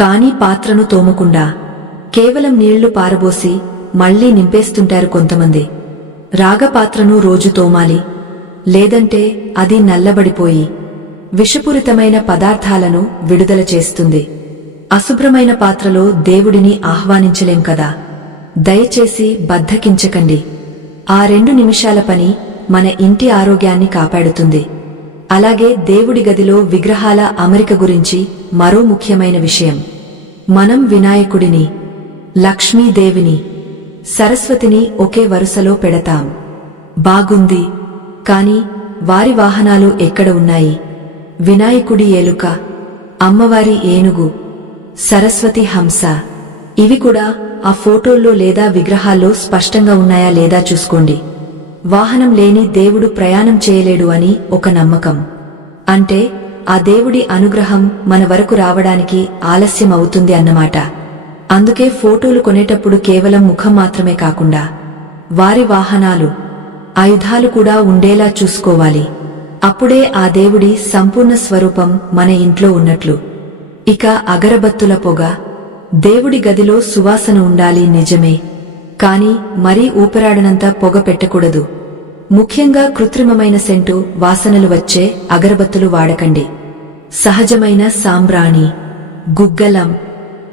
కాని పాత్రను తోమకుండా కేవలం నీళ్లు పారబోసి మళ్లీ నింపేస్తుంటారు కొంతమంది. రాగపాత్రను రోజు తోమాలి, లేదంటే అది నల్లబడిపోయి విషపూరితమైన పదార్థాలను విడుదల చేస్తుంది. అశుభ్రమైన పాత్రలో దేవుడిని ఆహ్వానించలేం కదా. దయచేసి బద్ధకించకండి. ఆ 2 నిమిషాల పని మన ఇంటి ఆరోగ్యాన్ని కాపాడుతుంది. అలాగే దేవుడి గదిలో విగ్రహాల అమరిక గురించి మరో ముఖ్యమైన విషయం. మనం వినాయకుడిని, లక్ష్మీదేవిని, సరస్వతిని ఒకే వరుసలో పెడతాం. బాగుంది. కాని వారి వాహనాలు ఎక్కడ ఉన్నాయి? వినాయకుడి ఏలుక, అమ్మవారి ఏనుగు, సరస్వతి హంస. ఇవి కూడా ఆ ఫోటోల్లో లేదా విగ్రహాల్లో స్పష్టంగా ఉన్నాయా లేదా చూసుకోండి. వాహనం లేని దేవుడు ప్రయాణం చేయలేడు అని ఒక నమ్మకం. అంటే ఆ దేవుడి అనుగ్రహం మన వరకు రావడానికి ఆలస్యం అవుతుంది అన్నమాట. అందుకే ఫోటోలు కొనేటప్పుడు కేవలం ముఖం మాత్రమే కాకుండా వారి వాహనాలు, ఆయుధాలు కూడా ఉండేలా చూసుకోవాలి. అప్పుడే ఆ దేవుడి సంపూర్ణ స్వరూపం మన ఇంట్లో ఉన్నట్లు. ఇక అగరబత్తుల పొగ. దేవుడి గదిలో సువాసన ఉండాలి నిజమే, కాని మరీ ఊపిరాడనంత పొగ పెట్టకూడదు. ముఖ్యంగా కృత్రిమమైన సెంటు వాసనలు వచ్చే అగరబత్తులు వాడకండి. సహజమైన సాంబ్రాణి, గుగ్గలం,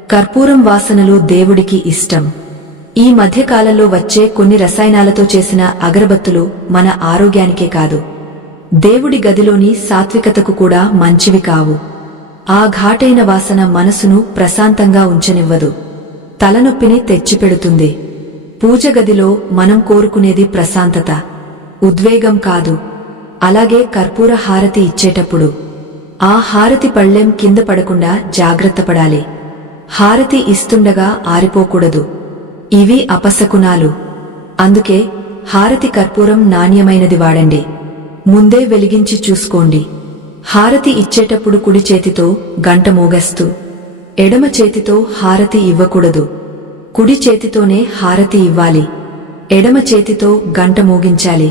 కర్పూరం వాసనలు దేవుడికి ఇష్టం. ఈ మధ్యకాలంలో వచ్చే కొన్ని రసాయనాలతో చేసిన అగరబత్తులు మన ఆరోగ్యానికే కాదు, దేవుడి గదిలోని సాత్వికతకు కూడా మంచివి కావు. ఆ ఘాటైన వాసన మనసును ప్రశాంతంగా ఉంచనివ్వదు, తలనొప్పిని తెచ్చిపెడుతుంది. పూజ గదిలో మనం కోరుకునేది ప్రశాంతత, ఉద్వేగం కాదు. అలాగే కర్పూర హారతి ఇచ్చేటప్పుడు ఆ హారతి పళ్ళెం కింద పడకుండా జాగ్రత్తపడాలి. హారతి ఇస్తుండగా ఆరిపోకూడదు. ఇవి అపశకునాలు. అందుకే హారతి కర్పూరం నాణ్యమైనది వాడండి. ముందే వెలిగించి చూసుకోండి. హారతి ఇచ్చేటప్పుడు కుడి చేతితో గంట మోగస్తూ ఎడమ చేతితో హారతి ఇవ్వకూడదు. కుడి చేతితోనే హారతి ఇవ్వాలి, ఎడమ చేతితో గంట మోగించాలి.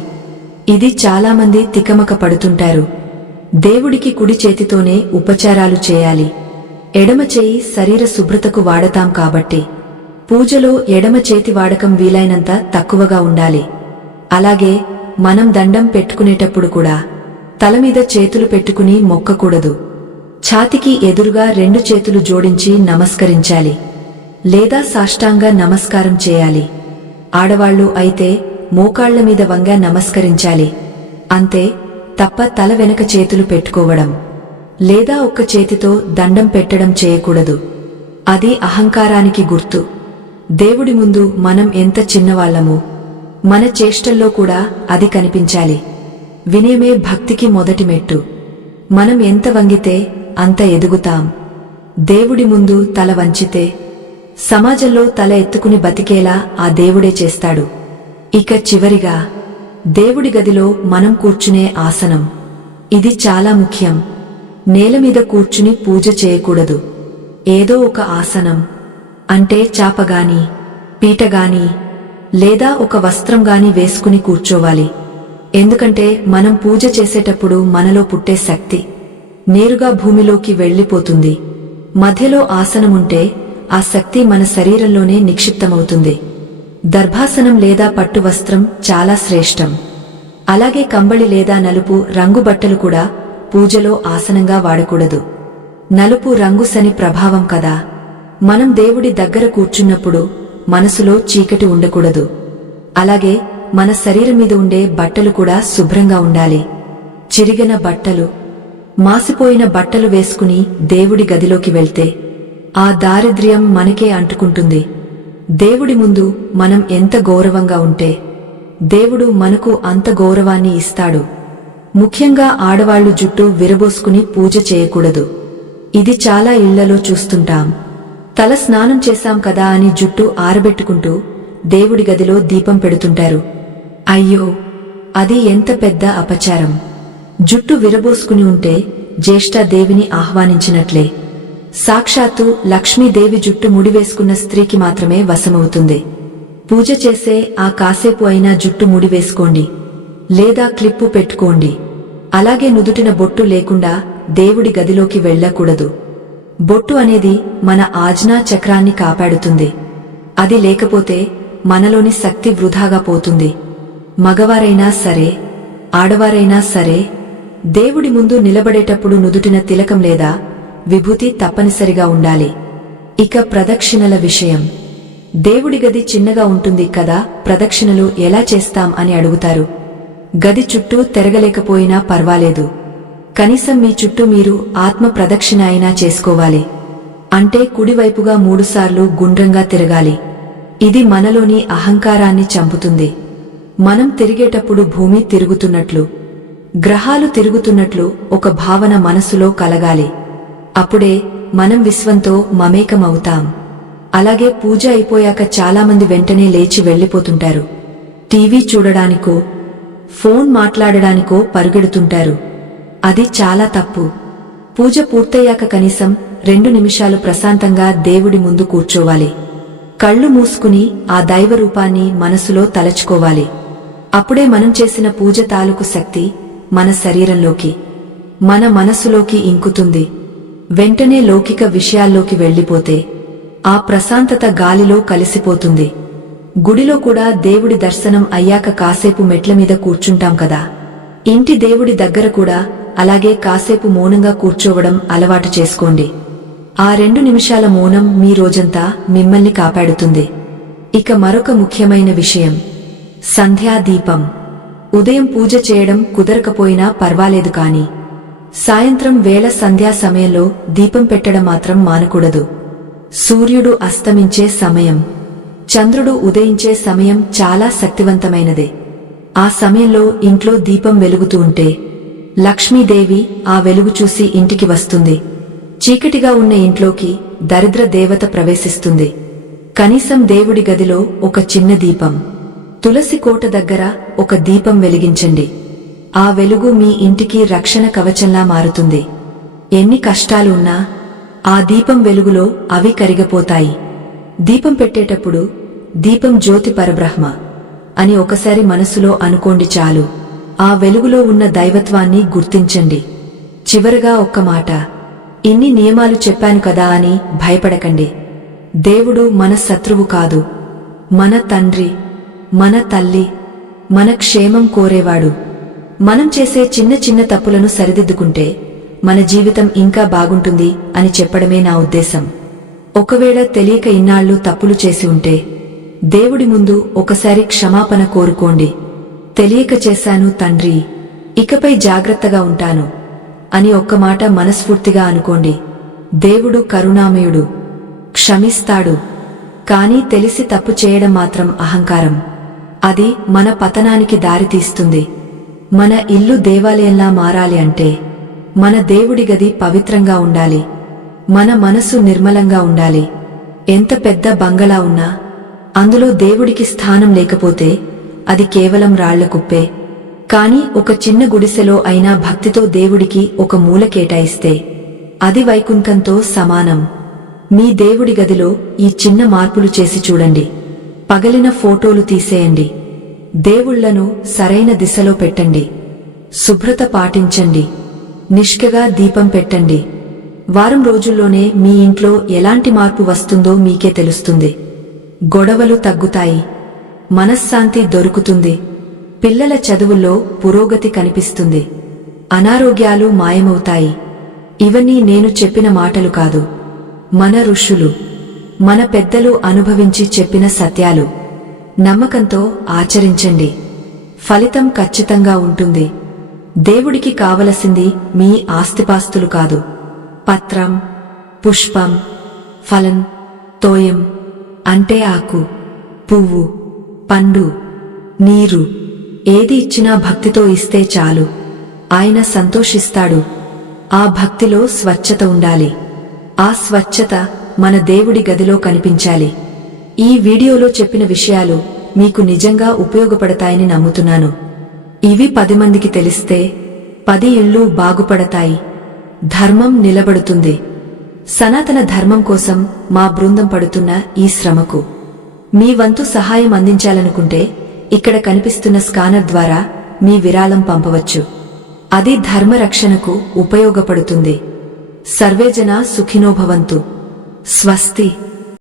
ఇది చాలామంది తికమక పడుతుంటారు. దేవుడికి కుడి చేతితోనే ఉపచారాలు చేయాలి. ఎడమ చేయి శరీర శుభ్రతకు వాడతాం కాబట్టి పూజలో ఎడమ చేతి వాడకం వీలైనంత తక్కువగా ఉండాలి. అలాగే మనం దండం పెట్టుకునేటప్పుడు కూడా తలమీద చేతులు పెట్టుకుని మొక్కకూడదు. ఛాతికి ఎదురుగా 2 చేతులు జోడించి నమస్కరించాలి, లేదా సాష్టాంగ నమస్కారం చేయాలి. ఆడవాళ్లు అయితే మోకాళ్ల మీద వంగ నమస్కరించాలి. అంతే తప్ప తల వెనక చేతులు పెట్టుకోవడం లేదా ఒక్క చేతితో దండం పెట్టడం చేయకూడదు. అది అహంకారానికి గుర్తు. దేవుడి ముందు మనం ఎంత చిన్నవాళ్లమో మన చేష్టల్లో కూడా అది కనిపించాలి. వినయమే భక్తికి మొదటి మెట్టు. మనం ఎంత వంగితే అంత ఎదుగుతాం. దేవుడి ముందు తల వంచితే సమాజంలో తల ఎత్తుకుని బతికేలా ఆ దేవుడే చేస్తాడు. ఇక చివరిగా దేవుడి గదిలో మనం కూర్చునే ఆసనం. ఇది చాలా ముఖ్యం. నేలమీద కూర్చుని పూజ చేయకూడదు. ఏదో ఒక ఆసనం అంటే చాపగాని, పీటగాని లేదా ఒక వస్త్రంగాని వేసుకుని కూర్చోవాలి. ఎందుకంటే మనం పూజ చేసేటప్పుడు మనలో పుట్టే శక్తి నేరుగా భూమిలోకి వెళ్లిపోతుంది. మధ్యలో ఆసనముంటే ఆ శక్తి మన శరీరంలోనే నిక్షిప్తమవుతుంది. దర్భాసనం లేదా పట్టు వస్త్రం చాలా శ్రేష్టం. అలాగే కంబళి లేదా నలుపు రంగు బట్టలు కూడా పూజలో ఆసనంగా వాడకూడదు. నలుపు రంగు శని ప్రభావం కదా. మనం దేవుడి దగ్గర కూర్చున్నప్పుడు మనసులో చీకటి ఉండకూడదు. అలాగే మన శరీరం మీద ఉండే బట్టలు కూడా శుభ్రంగా ఉండాలి. చిరిగిన బట్టలు, మాసిపోయిన బట్టలు వేసుకుని దేవుడి గదిలోకి వెళ్తే ఆ దారిద్ర్యం మనకే అంటుకుంటుంది. దేవుడి ముందు మనం ఎంత గౌరవంగా ఉంటే దేవుడు మనకు అంత గౌరవాన్ని ఇస్తాడు. ముఖ్యంగా ఆడవాళ్లు జుట్టు విరబోసుకుని పూజ చేయకూడదు. ఇది చాలా ఇళ్లలో చూస్తుంటాం. తల స్నానం చేశాం కదా అని జుట్టు ఆరబెట్టుకుంటూ దేవుడి గదిలో దీపం పెడుతుంటారు. అయ్యో, అది ఎంత పెద్ద అపచారం. జుట్టు విరబోసుకుని ఉంటే జ్యేష్ఠాదేవిని ఆహ్వానించినట్లే. సాక్షాత్తు లక్ష్మీదేవి జుట్టు ముడివేసుకున్న స్త్రీకి మాత్రమే వశమవుతుంది. పూజ చేసే ఆ కాసేపు అయినా జుట్టు ముడివేసుకోండి, లేదా క్లిప్పు పెట్టుకోండి. అలాగే నుదుటిన బొట్టు లేకుండా దేవుడి గదిలోకి వెళ్లకూడదు. బొట్టు అనేది మన ఆజ్ఞా చక్రాన్ని కాపాడుతుంది. అది లేకపోతే మనలోని శక్తి వృధాగా పోతుంది. మగవారైనా సరే, ఆడవారైనా సరే దేవుడి ముందు నిలబడేటప్పుడు నుదుటిన తిలకం లేదా విభూతి తప్పనిసరిగా ఉండాలి. ఇక ప్రదక్షిణల విషయం. దేవుడి గది చిన్నగా ఉంటుంది కదా, ప్రదక్షిణలు ఎలా చేస్తాం అని అడుగుతారు. గది చుట్టూ తిరగలేకపోయినా పర్వాలేదు, కనీసం మీ చుట్టూ మీరు ఆత్మ ప్రదక్షిణ అయినా చేసుకోవాలి. అంటే కుడివైపుగా 3 సార్లు గుండ్రంగా తిరగాలి. ఇది మనలోని అహంకారాన్ని చంపుతుంది. మనం తిరిగేటప్పుడు భూమి తిరుగుతున్నట్లు, గ్రహాలు తిరుగుతున్నట్లు ఒక భావన మనసులో కలగాలి. అప్పుడే మనం విశ్వంతో మమేకమవుతాం. అలాగే పూజ అయిపోయాక చాలామంది వెంటనే లేచి వెళ్లిపోతుంటారు. TV చూడడానికో phone మాట్లాడడానికో పరుగెడుతుంటారు. అది చాలా తప్పు. పూజ పూర్తయ్యాక కనీసం 2 నిమిషాలు ప్రశాంతంగా దేవుడి ముందు కూర్చోవాలి. కళ్ళు మూసుకుని ఆ దైవ రూపాన్ని మనసులో తలచుకోవాలి. అప్పుడే మనం చేసిన పూజ తాలూకు శక్తి మన శరీరంలోకి, మన మనసులోకి ఇంకుతుంది. వెంటనే లౌకిక విషయాల్లోకి వెళ్లిపోతే ఆ ప్రశాంతత గాలిలో కలిసిపోతుంది. గుడిలో కూడా దేవుడి దర్శనం అయ్యాక కాసేపు మెట్ల మీద కూర్చుంటాం కదా, ఇంటి దేవుడి దగ్గర కూడా అలాగే కాసేపు మౌనంగా కూర్చోవడం అలవాటు చేసుకోండి. ఆ 2 నిమిషాల మౌనం మీ రోజంతా మిమ్మల్ని కాపాడుతుంది. ఇక మరొక ముఖ్యమైన విషయం, సంధ్యాదీపం. ఉదయం పూజ చేయడం కుదరకపోయినా పర్వాలేదు కాని సాయంత్రం వేళ సంధ్యా సమయంలో దీపం పెట్టడం మాత్రం మానకూడదు. సూర్యుడు అస్తమించే సమయం, చంద్రుడు ఉదయించే సమయం చాలా శక్తివంతమైనదే. ఆ సమయంలో ఇంట్లో దీపం వెలుగుతూ ఉంటే లక్ష్మీదేవి ఆ వెలుగు చూసి ఇంటికి వస్తుంది. చీకటిగా ఉన్న ఇంట్లోకి దరిద్ర దేవత ప్రవేశిస్తుంది. కనీసం దేవుడి గదిలో ఒక చిన్న దీపం, తులసి కోట దగ్గర ఒక దీపం వెలిగించండి. ఆ వెలుగు మీ ఇంటికి రక్షణ కవచంలా మారుతుంది. ఎన్ని కష్టాలు ఉన్నా ఆ దీపం వెలుగులో అవి కరిగిపోతాయి. దీపం పెట్టేటప్పుడు దీపం జ్యోతి పరబ్రహ్మ అని ఒకసారి మనసులో అనుకోండి చాలు. ఆ వెలుగులో ఉన్న దైవత్వాన్ని గుర్తించండి. చివరగా ఒక్క మాట, ఇన్ని నియమాలు చెప్పాను కదా అని భయపడకండి. దేవుడు మన శత్రువు కాదు, మన తండ్రి, మన తల్లి, మన క్షేమం కోరేవాడు. మనం చేసే చిన్న చిన్న తప్పులను సరిదిద్దుకుంటే మన జీవితం ఇంకా బాగుంటుంది అని చెప్పడమే నా ఉద్దేశం. ఒకవేళ తెలియక ఇన్నాళ్లు తప్పులు చేసి ఉంటే దేవుడి ముందు ఒకసారి క్షమాపణ కోరుకోండి. తెలియక చేశాను తండ్రి, ఇకపై జాగ్రత్తగా ఉంటాను అని ఒక్క మాట మనస్ఫూర్తిగా అనుకోండి. దేవుడు కరుణామయుడు, క్షమిస్తాడు. కానీ తెలిసి తప్పు చేయడం మాత్రం అహంకారం. అది మన పతనానికి దారితీస్తుంది. మన ఇల్లు దేవాలయంలా మారాలి అంటే మన దేవుడి గది పవిత్రంగా ఉండాలి. మన మనసు నిర్మలంగా ఉండాలి. ఎంత పెద్ద బంగళా ఉన్నా అందులో దేవుడికి స్థానం లేకపోతే అది కేవలం రాళ్ల కుప్పే. కాని ఒక చిన్న గుడిసెలో అయినా భక్తితో దేవుడికి ఒక మూల కేటాయిస్తే అది వైకుంఠంతో సమానం. మీ దేవుడి గదిలో ఈ చిన్న మార్పులు చేసి చూడండి. పగలిన ఫోటోలు తీసేయండి. దేవుళ్లను సరైన దిశలో పెట్టండి. శుభ్రత పాటించండి. నిష్కగా దీపం పెట్టండి. వారం రోజుల్లోనే మీ ఇంట్లో ఎలాంటి మార్పు వస్తుందో మీకే తెలుస్తుంది. గొడవలు తగ్గుతాయి, మనశ్శాంతి దొరుకుతుంది, పిల్లల చదువుల్లో పురోగతి కనిపిస్తుంది, అనారోగ్యాలు మాయమవుతాయి. ఇవన్నీ నేను చెప్పిన మాటలు కాదు, మన ఋషులు, మన పెద్దలు అనుభవించి చెప్పిన సత్యాలు. నమ్మకంతో ఆచరించండి. ఫలితం ఖచ్చితంగా ఉంటుంది. దేవుడికి కావలసింది మీ ఆస్తిపాస్తులు కాదు. పత్రం, పుష్పం, ఫలం, తోయం అంటే ఆకు, పువ్వు, పండు, నీరు ఏది ఇచ్చినా భక్తితో ఇస్తే చాలు. ఆయన సంతోషిస్తాడు. ఆ భక్తిలో స్వచ్ఛత ఉండాలి. ఆ స్వచ్ఛత మన దేవుడి గదిలో కనిపించాలి. ఈ వీడియోలో చెప్పిన విషయాలు మీకు నిజంగా ఉపయోగపడతాయని నమ్ముతున్నాను. ఇవి 10 మందికి తెలిస్తే 10 ఇళ్ళు బాగుపడతాయి. ధర్మం నిలబడుతుంది. సనాతన ధర్మం కోసం మా బృందం పడుతున్న ఈ శ్రమకు మీ వంతు సహాయం అందించాలనుకుంటే ఇక్కడ కనిపిస్తున్న స్కానర్ ద్వారా మీ విరాళం పంపవచ్చు. అది ధర్మరక్షణకు ఉపయోగపడుతుంది. సర్వేజన సుఖినో భవంతు. స్వస్తి.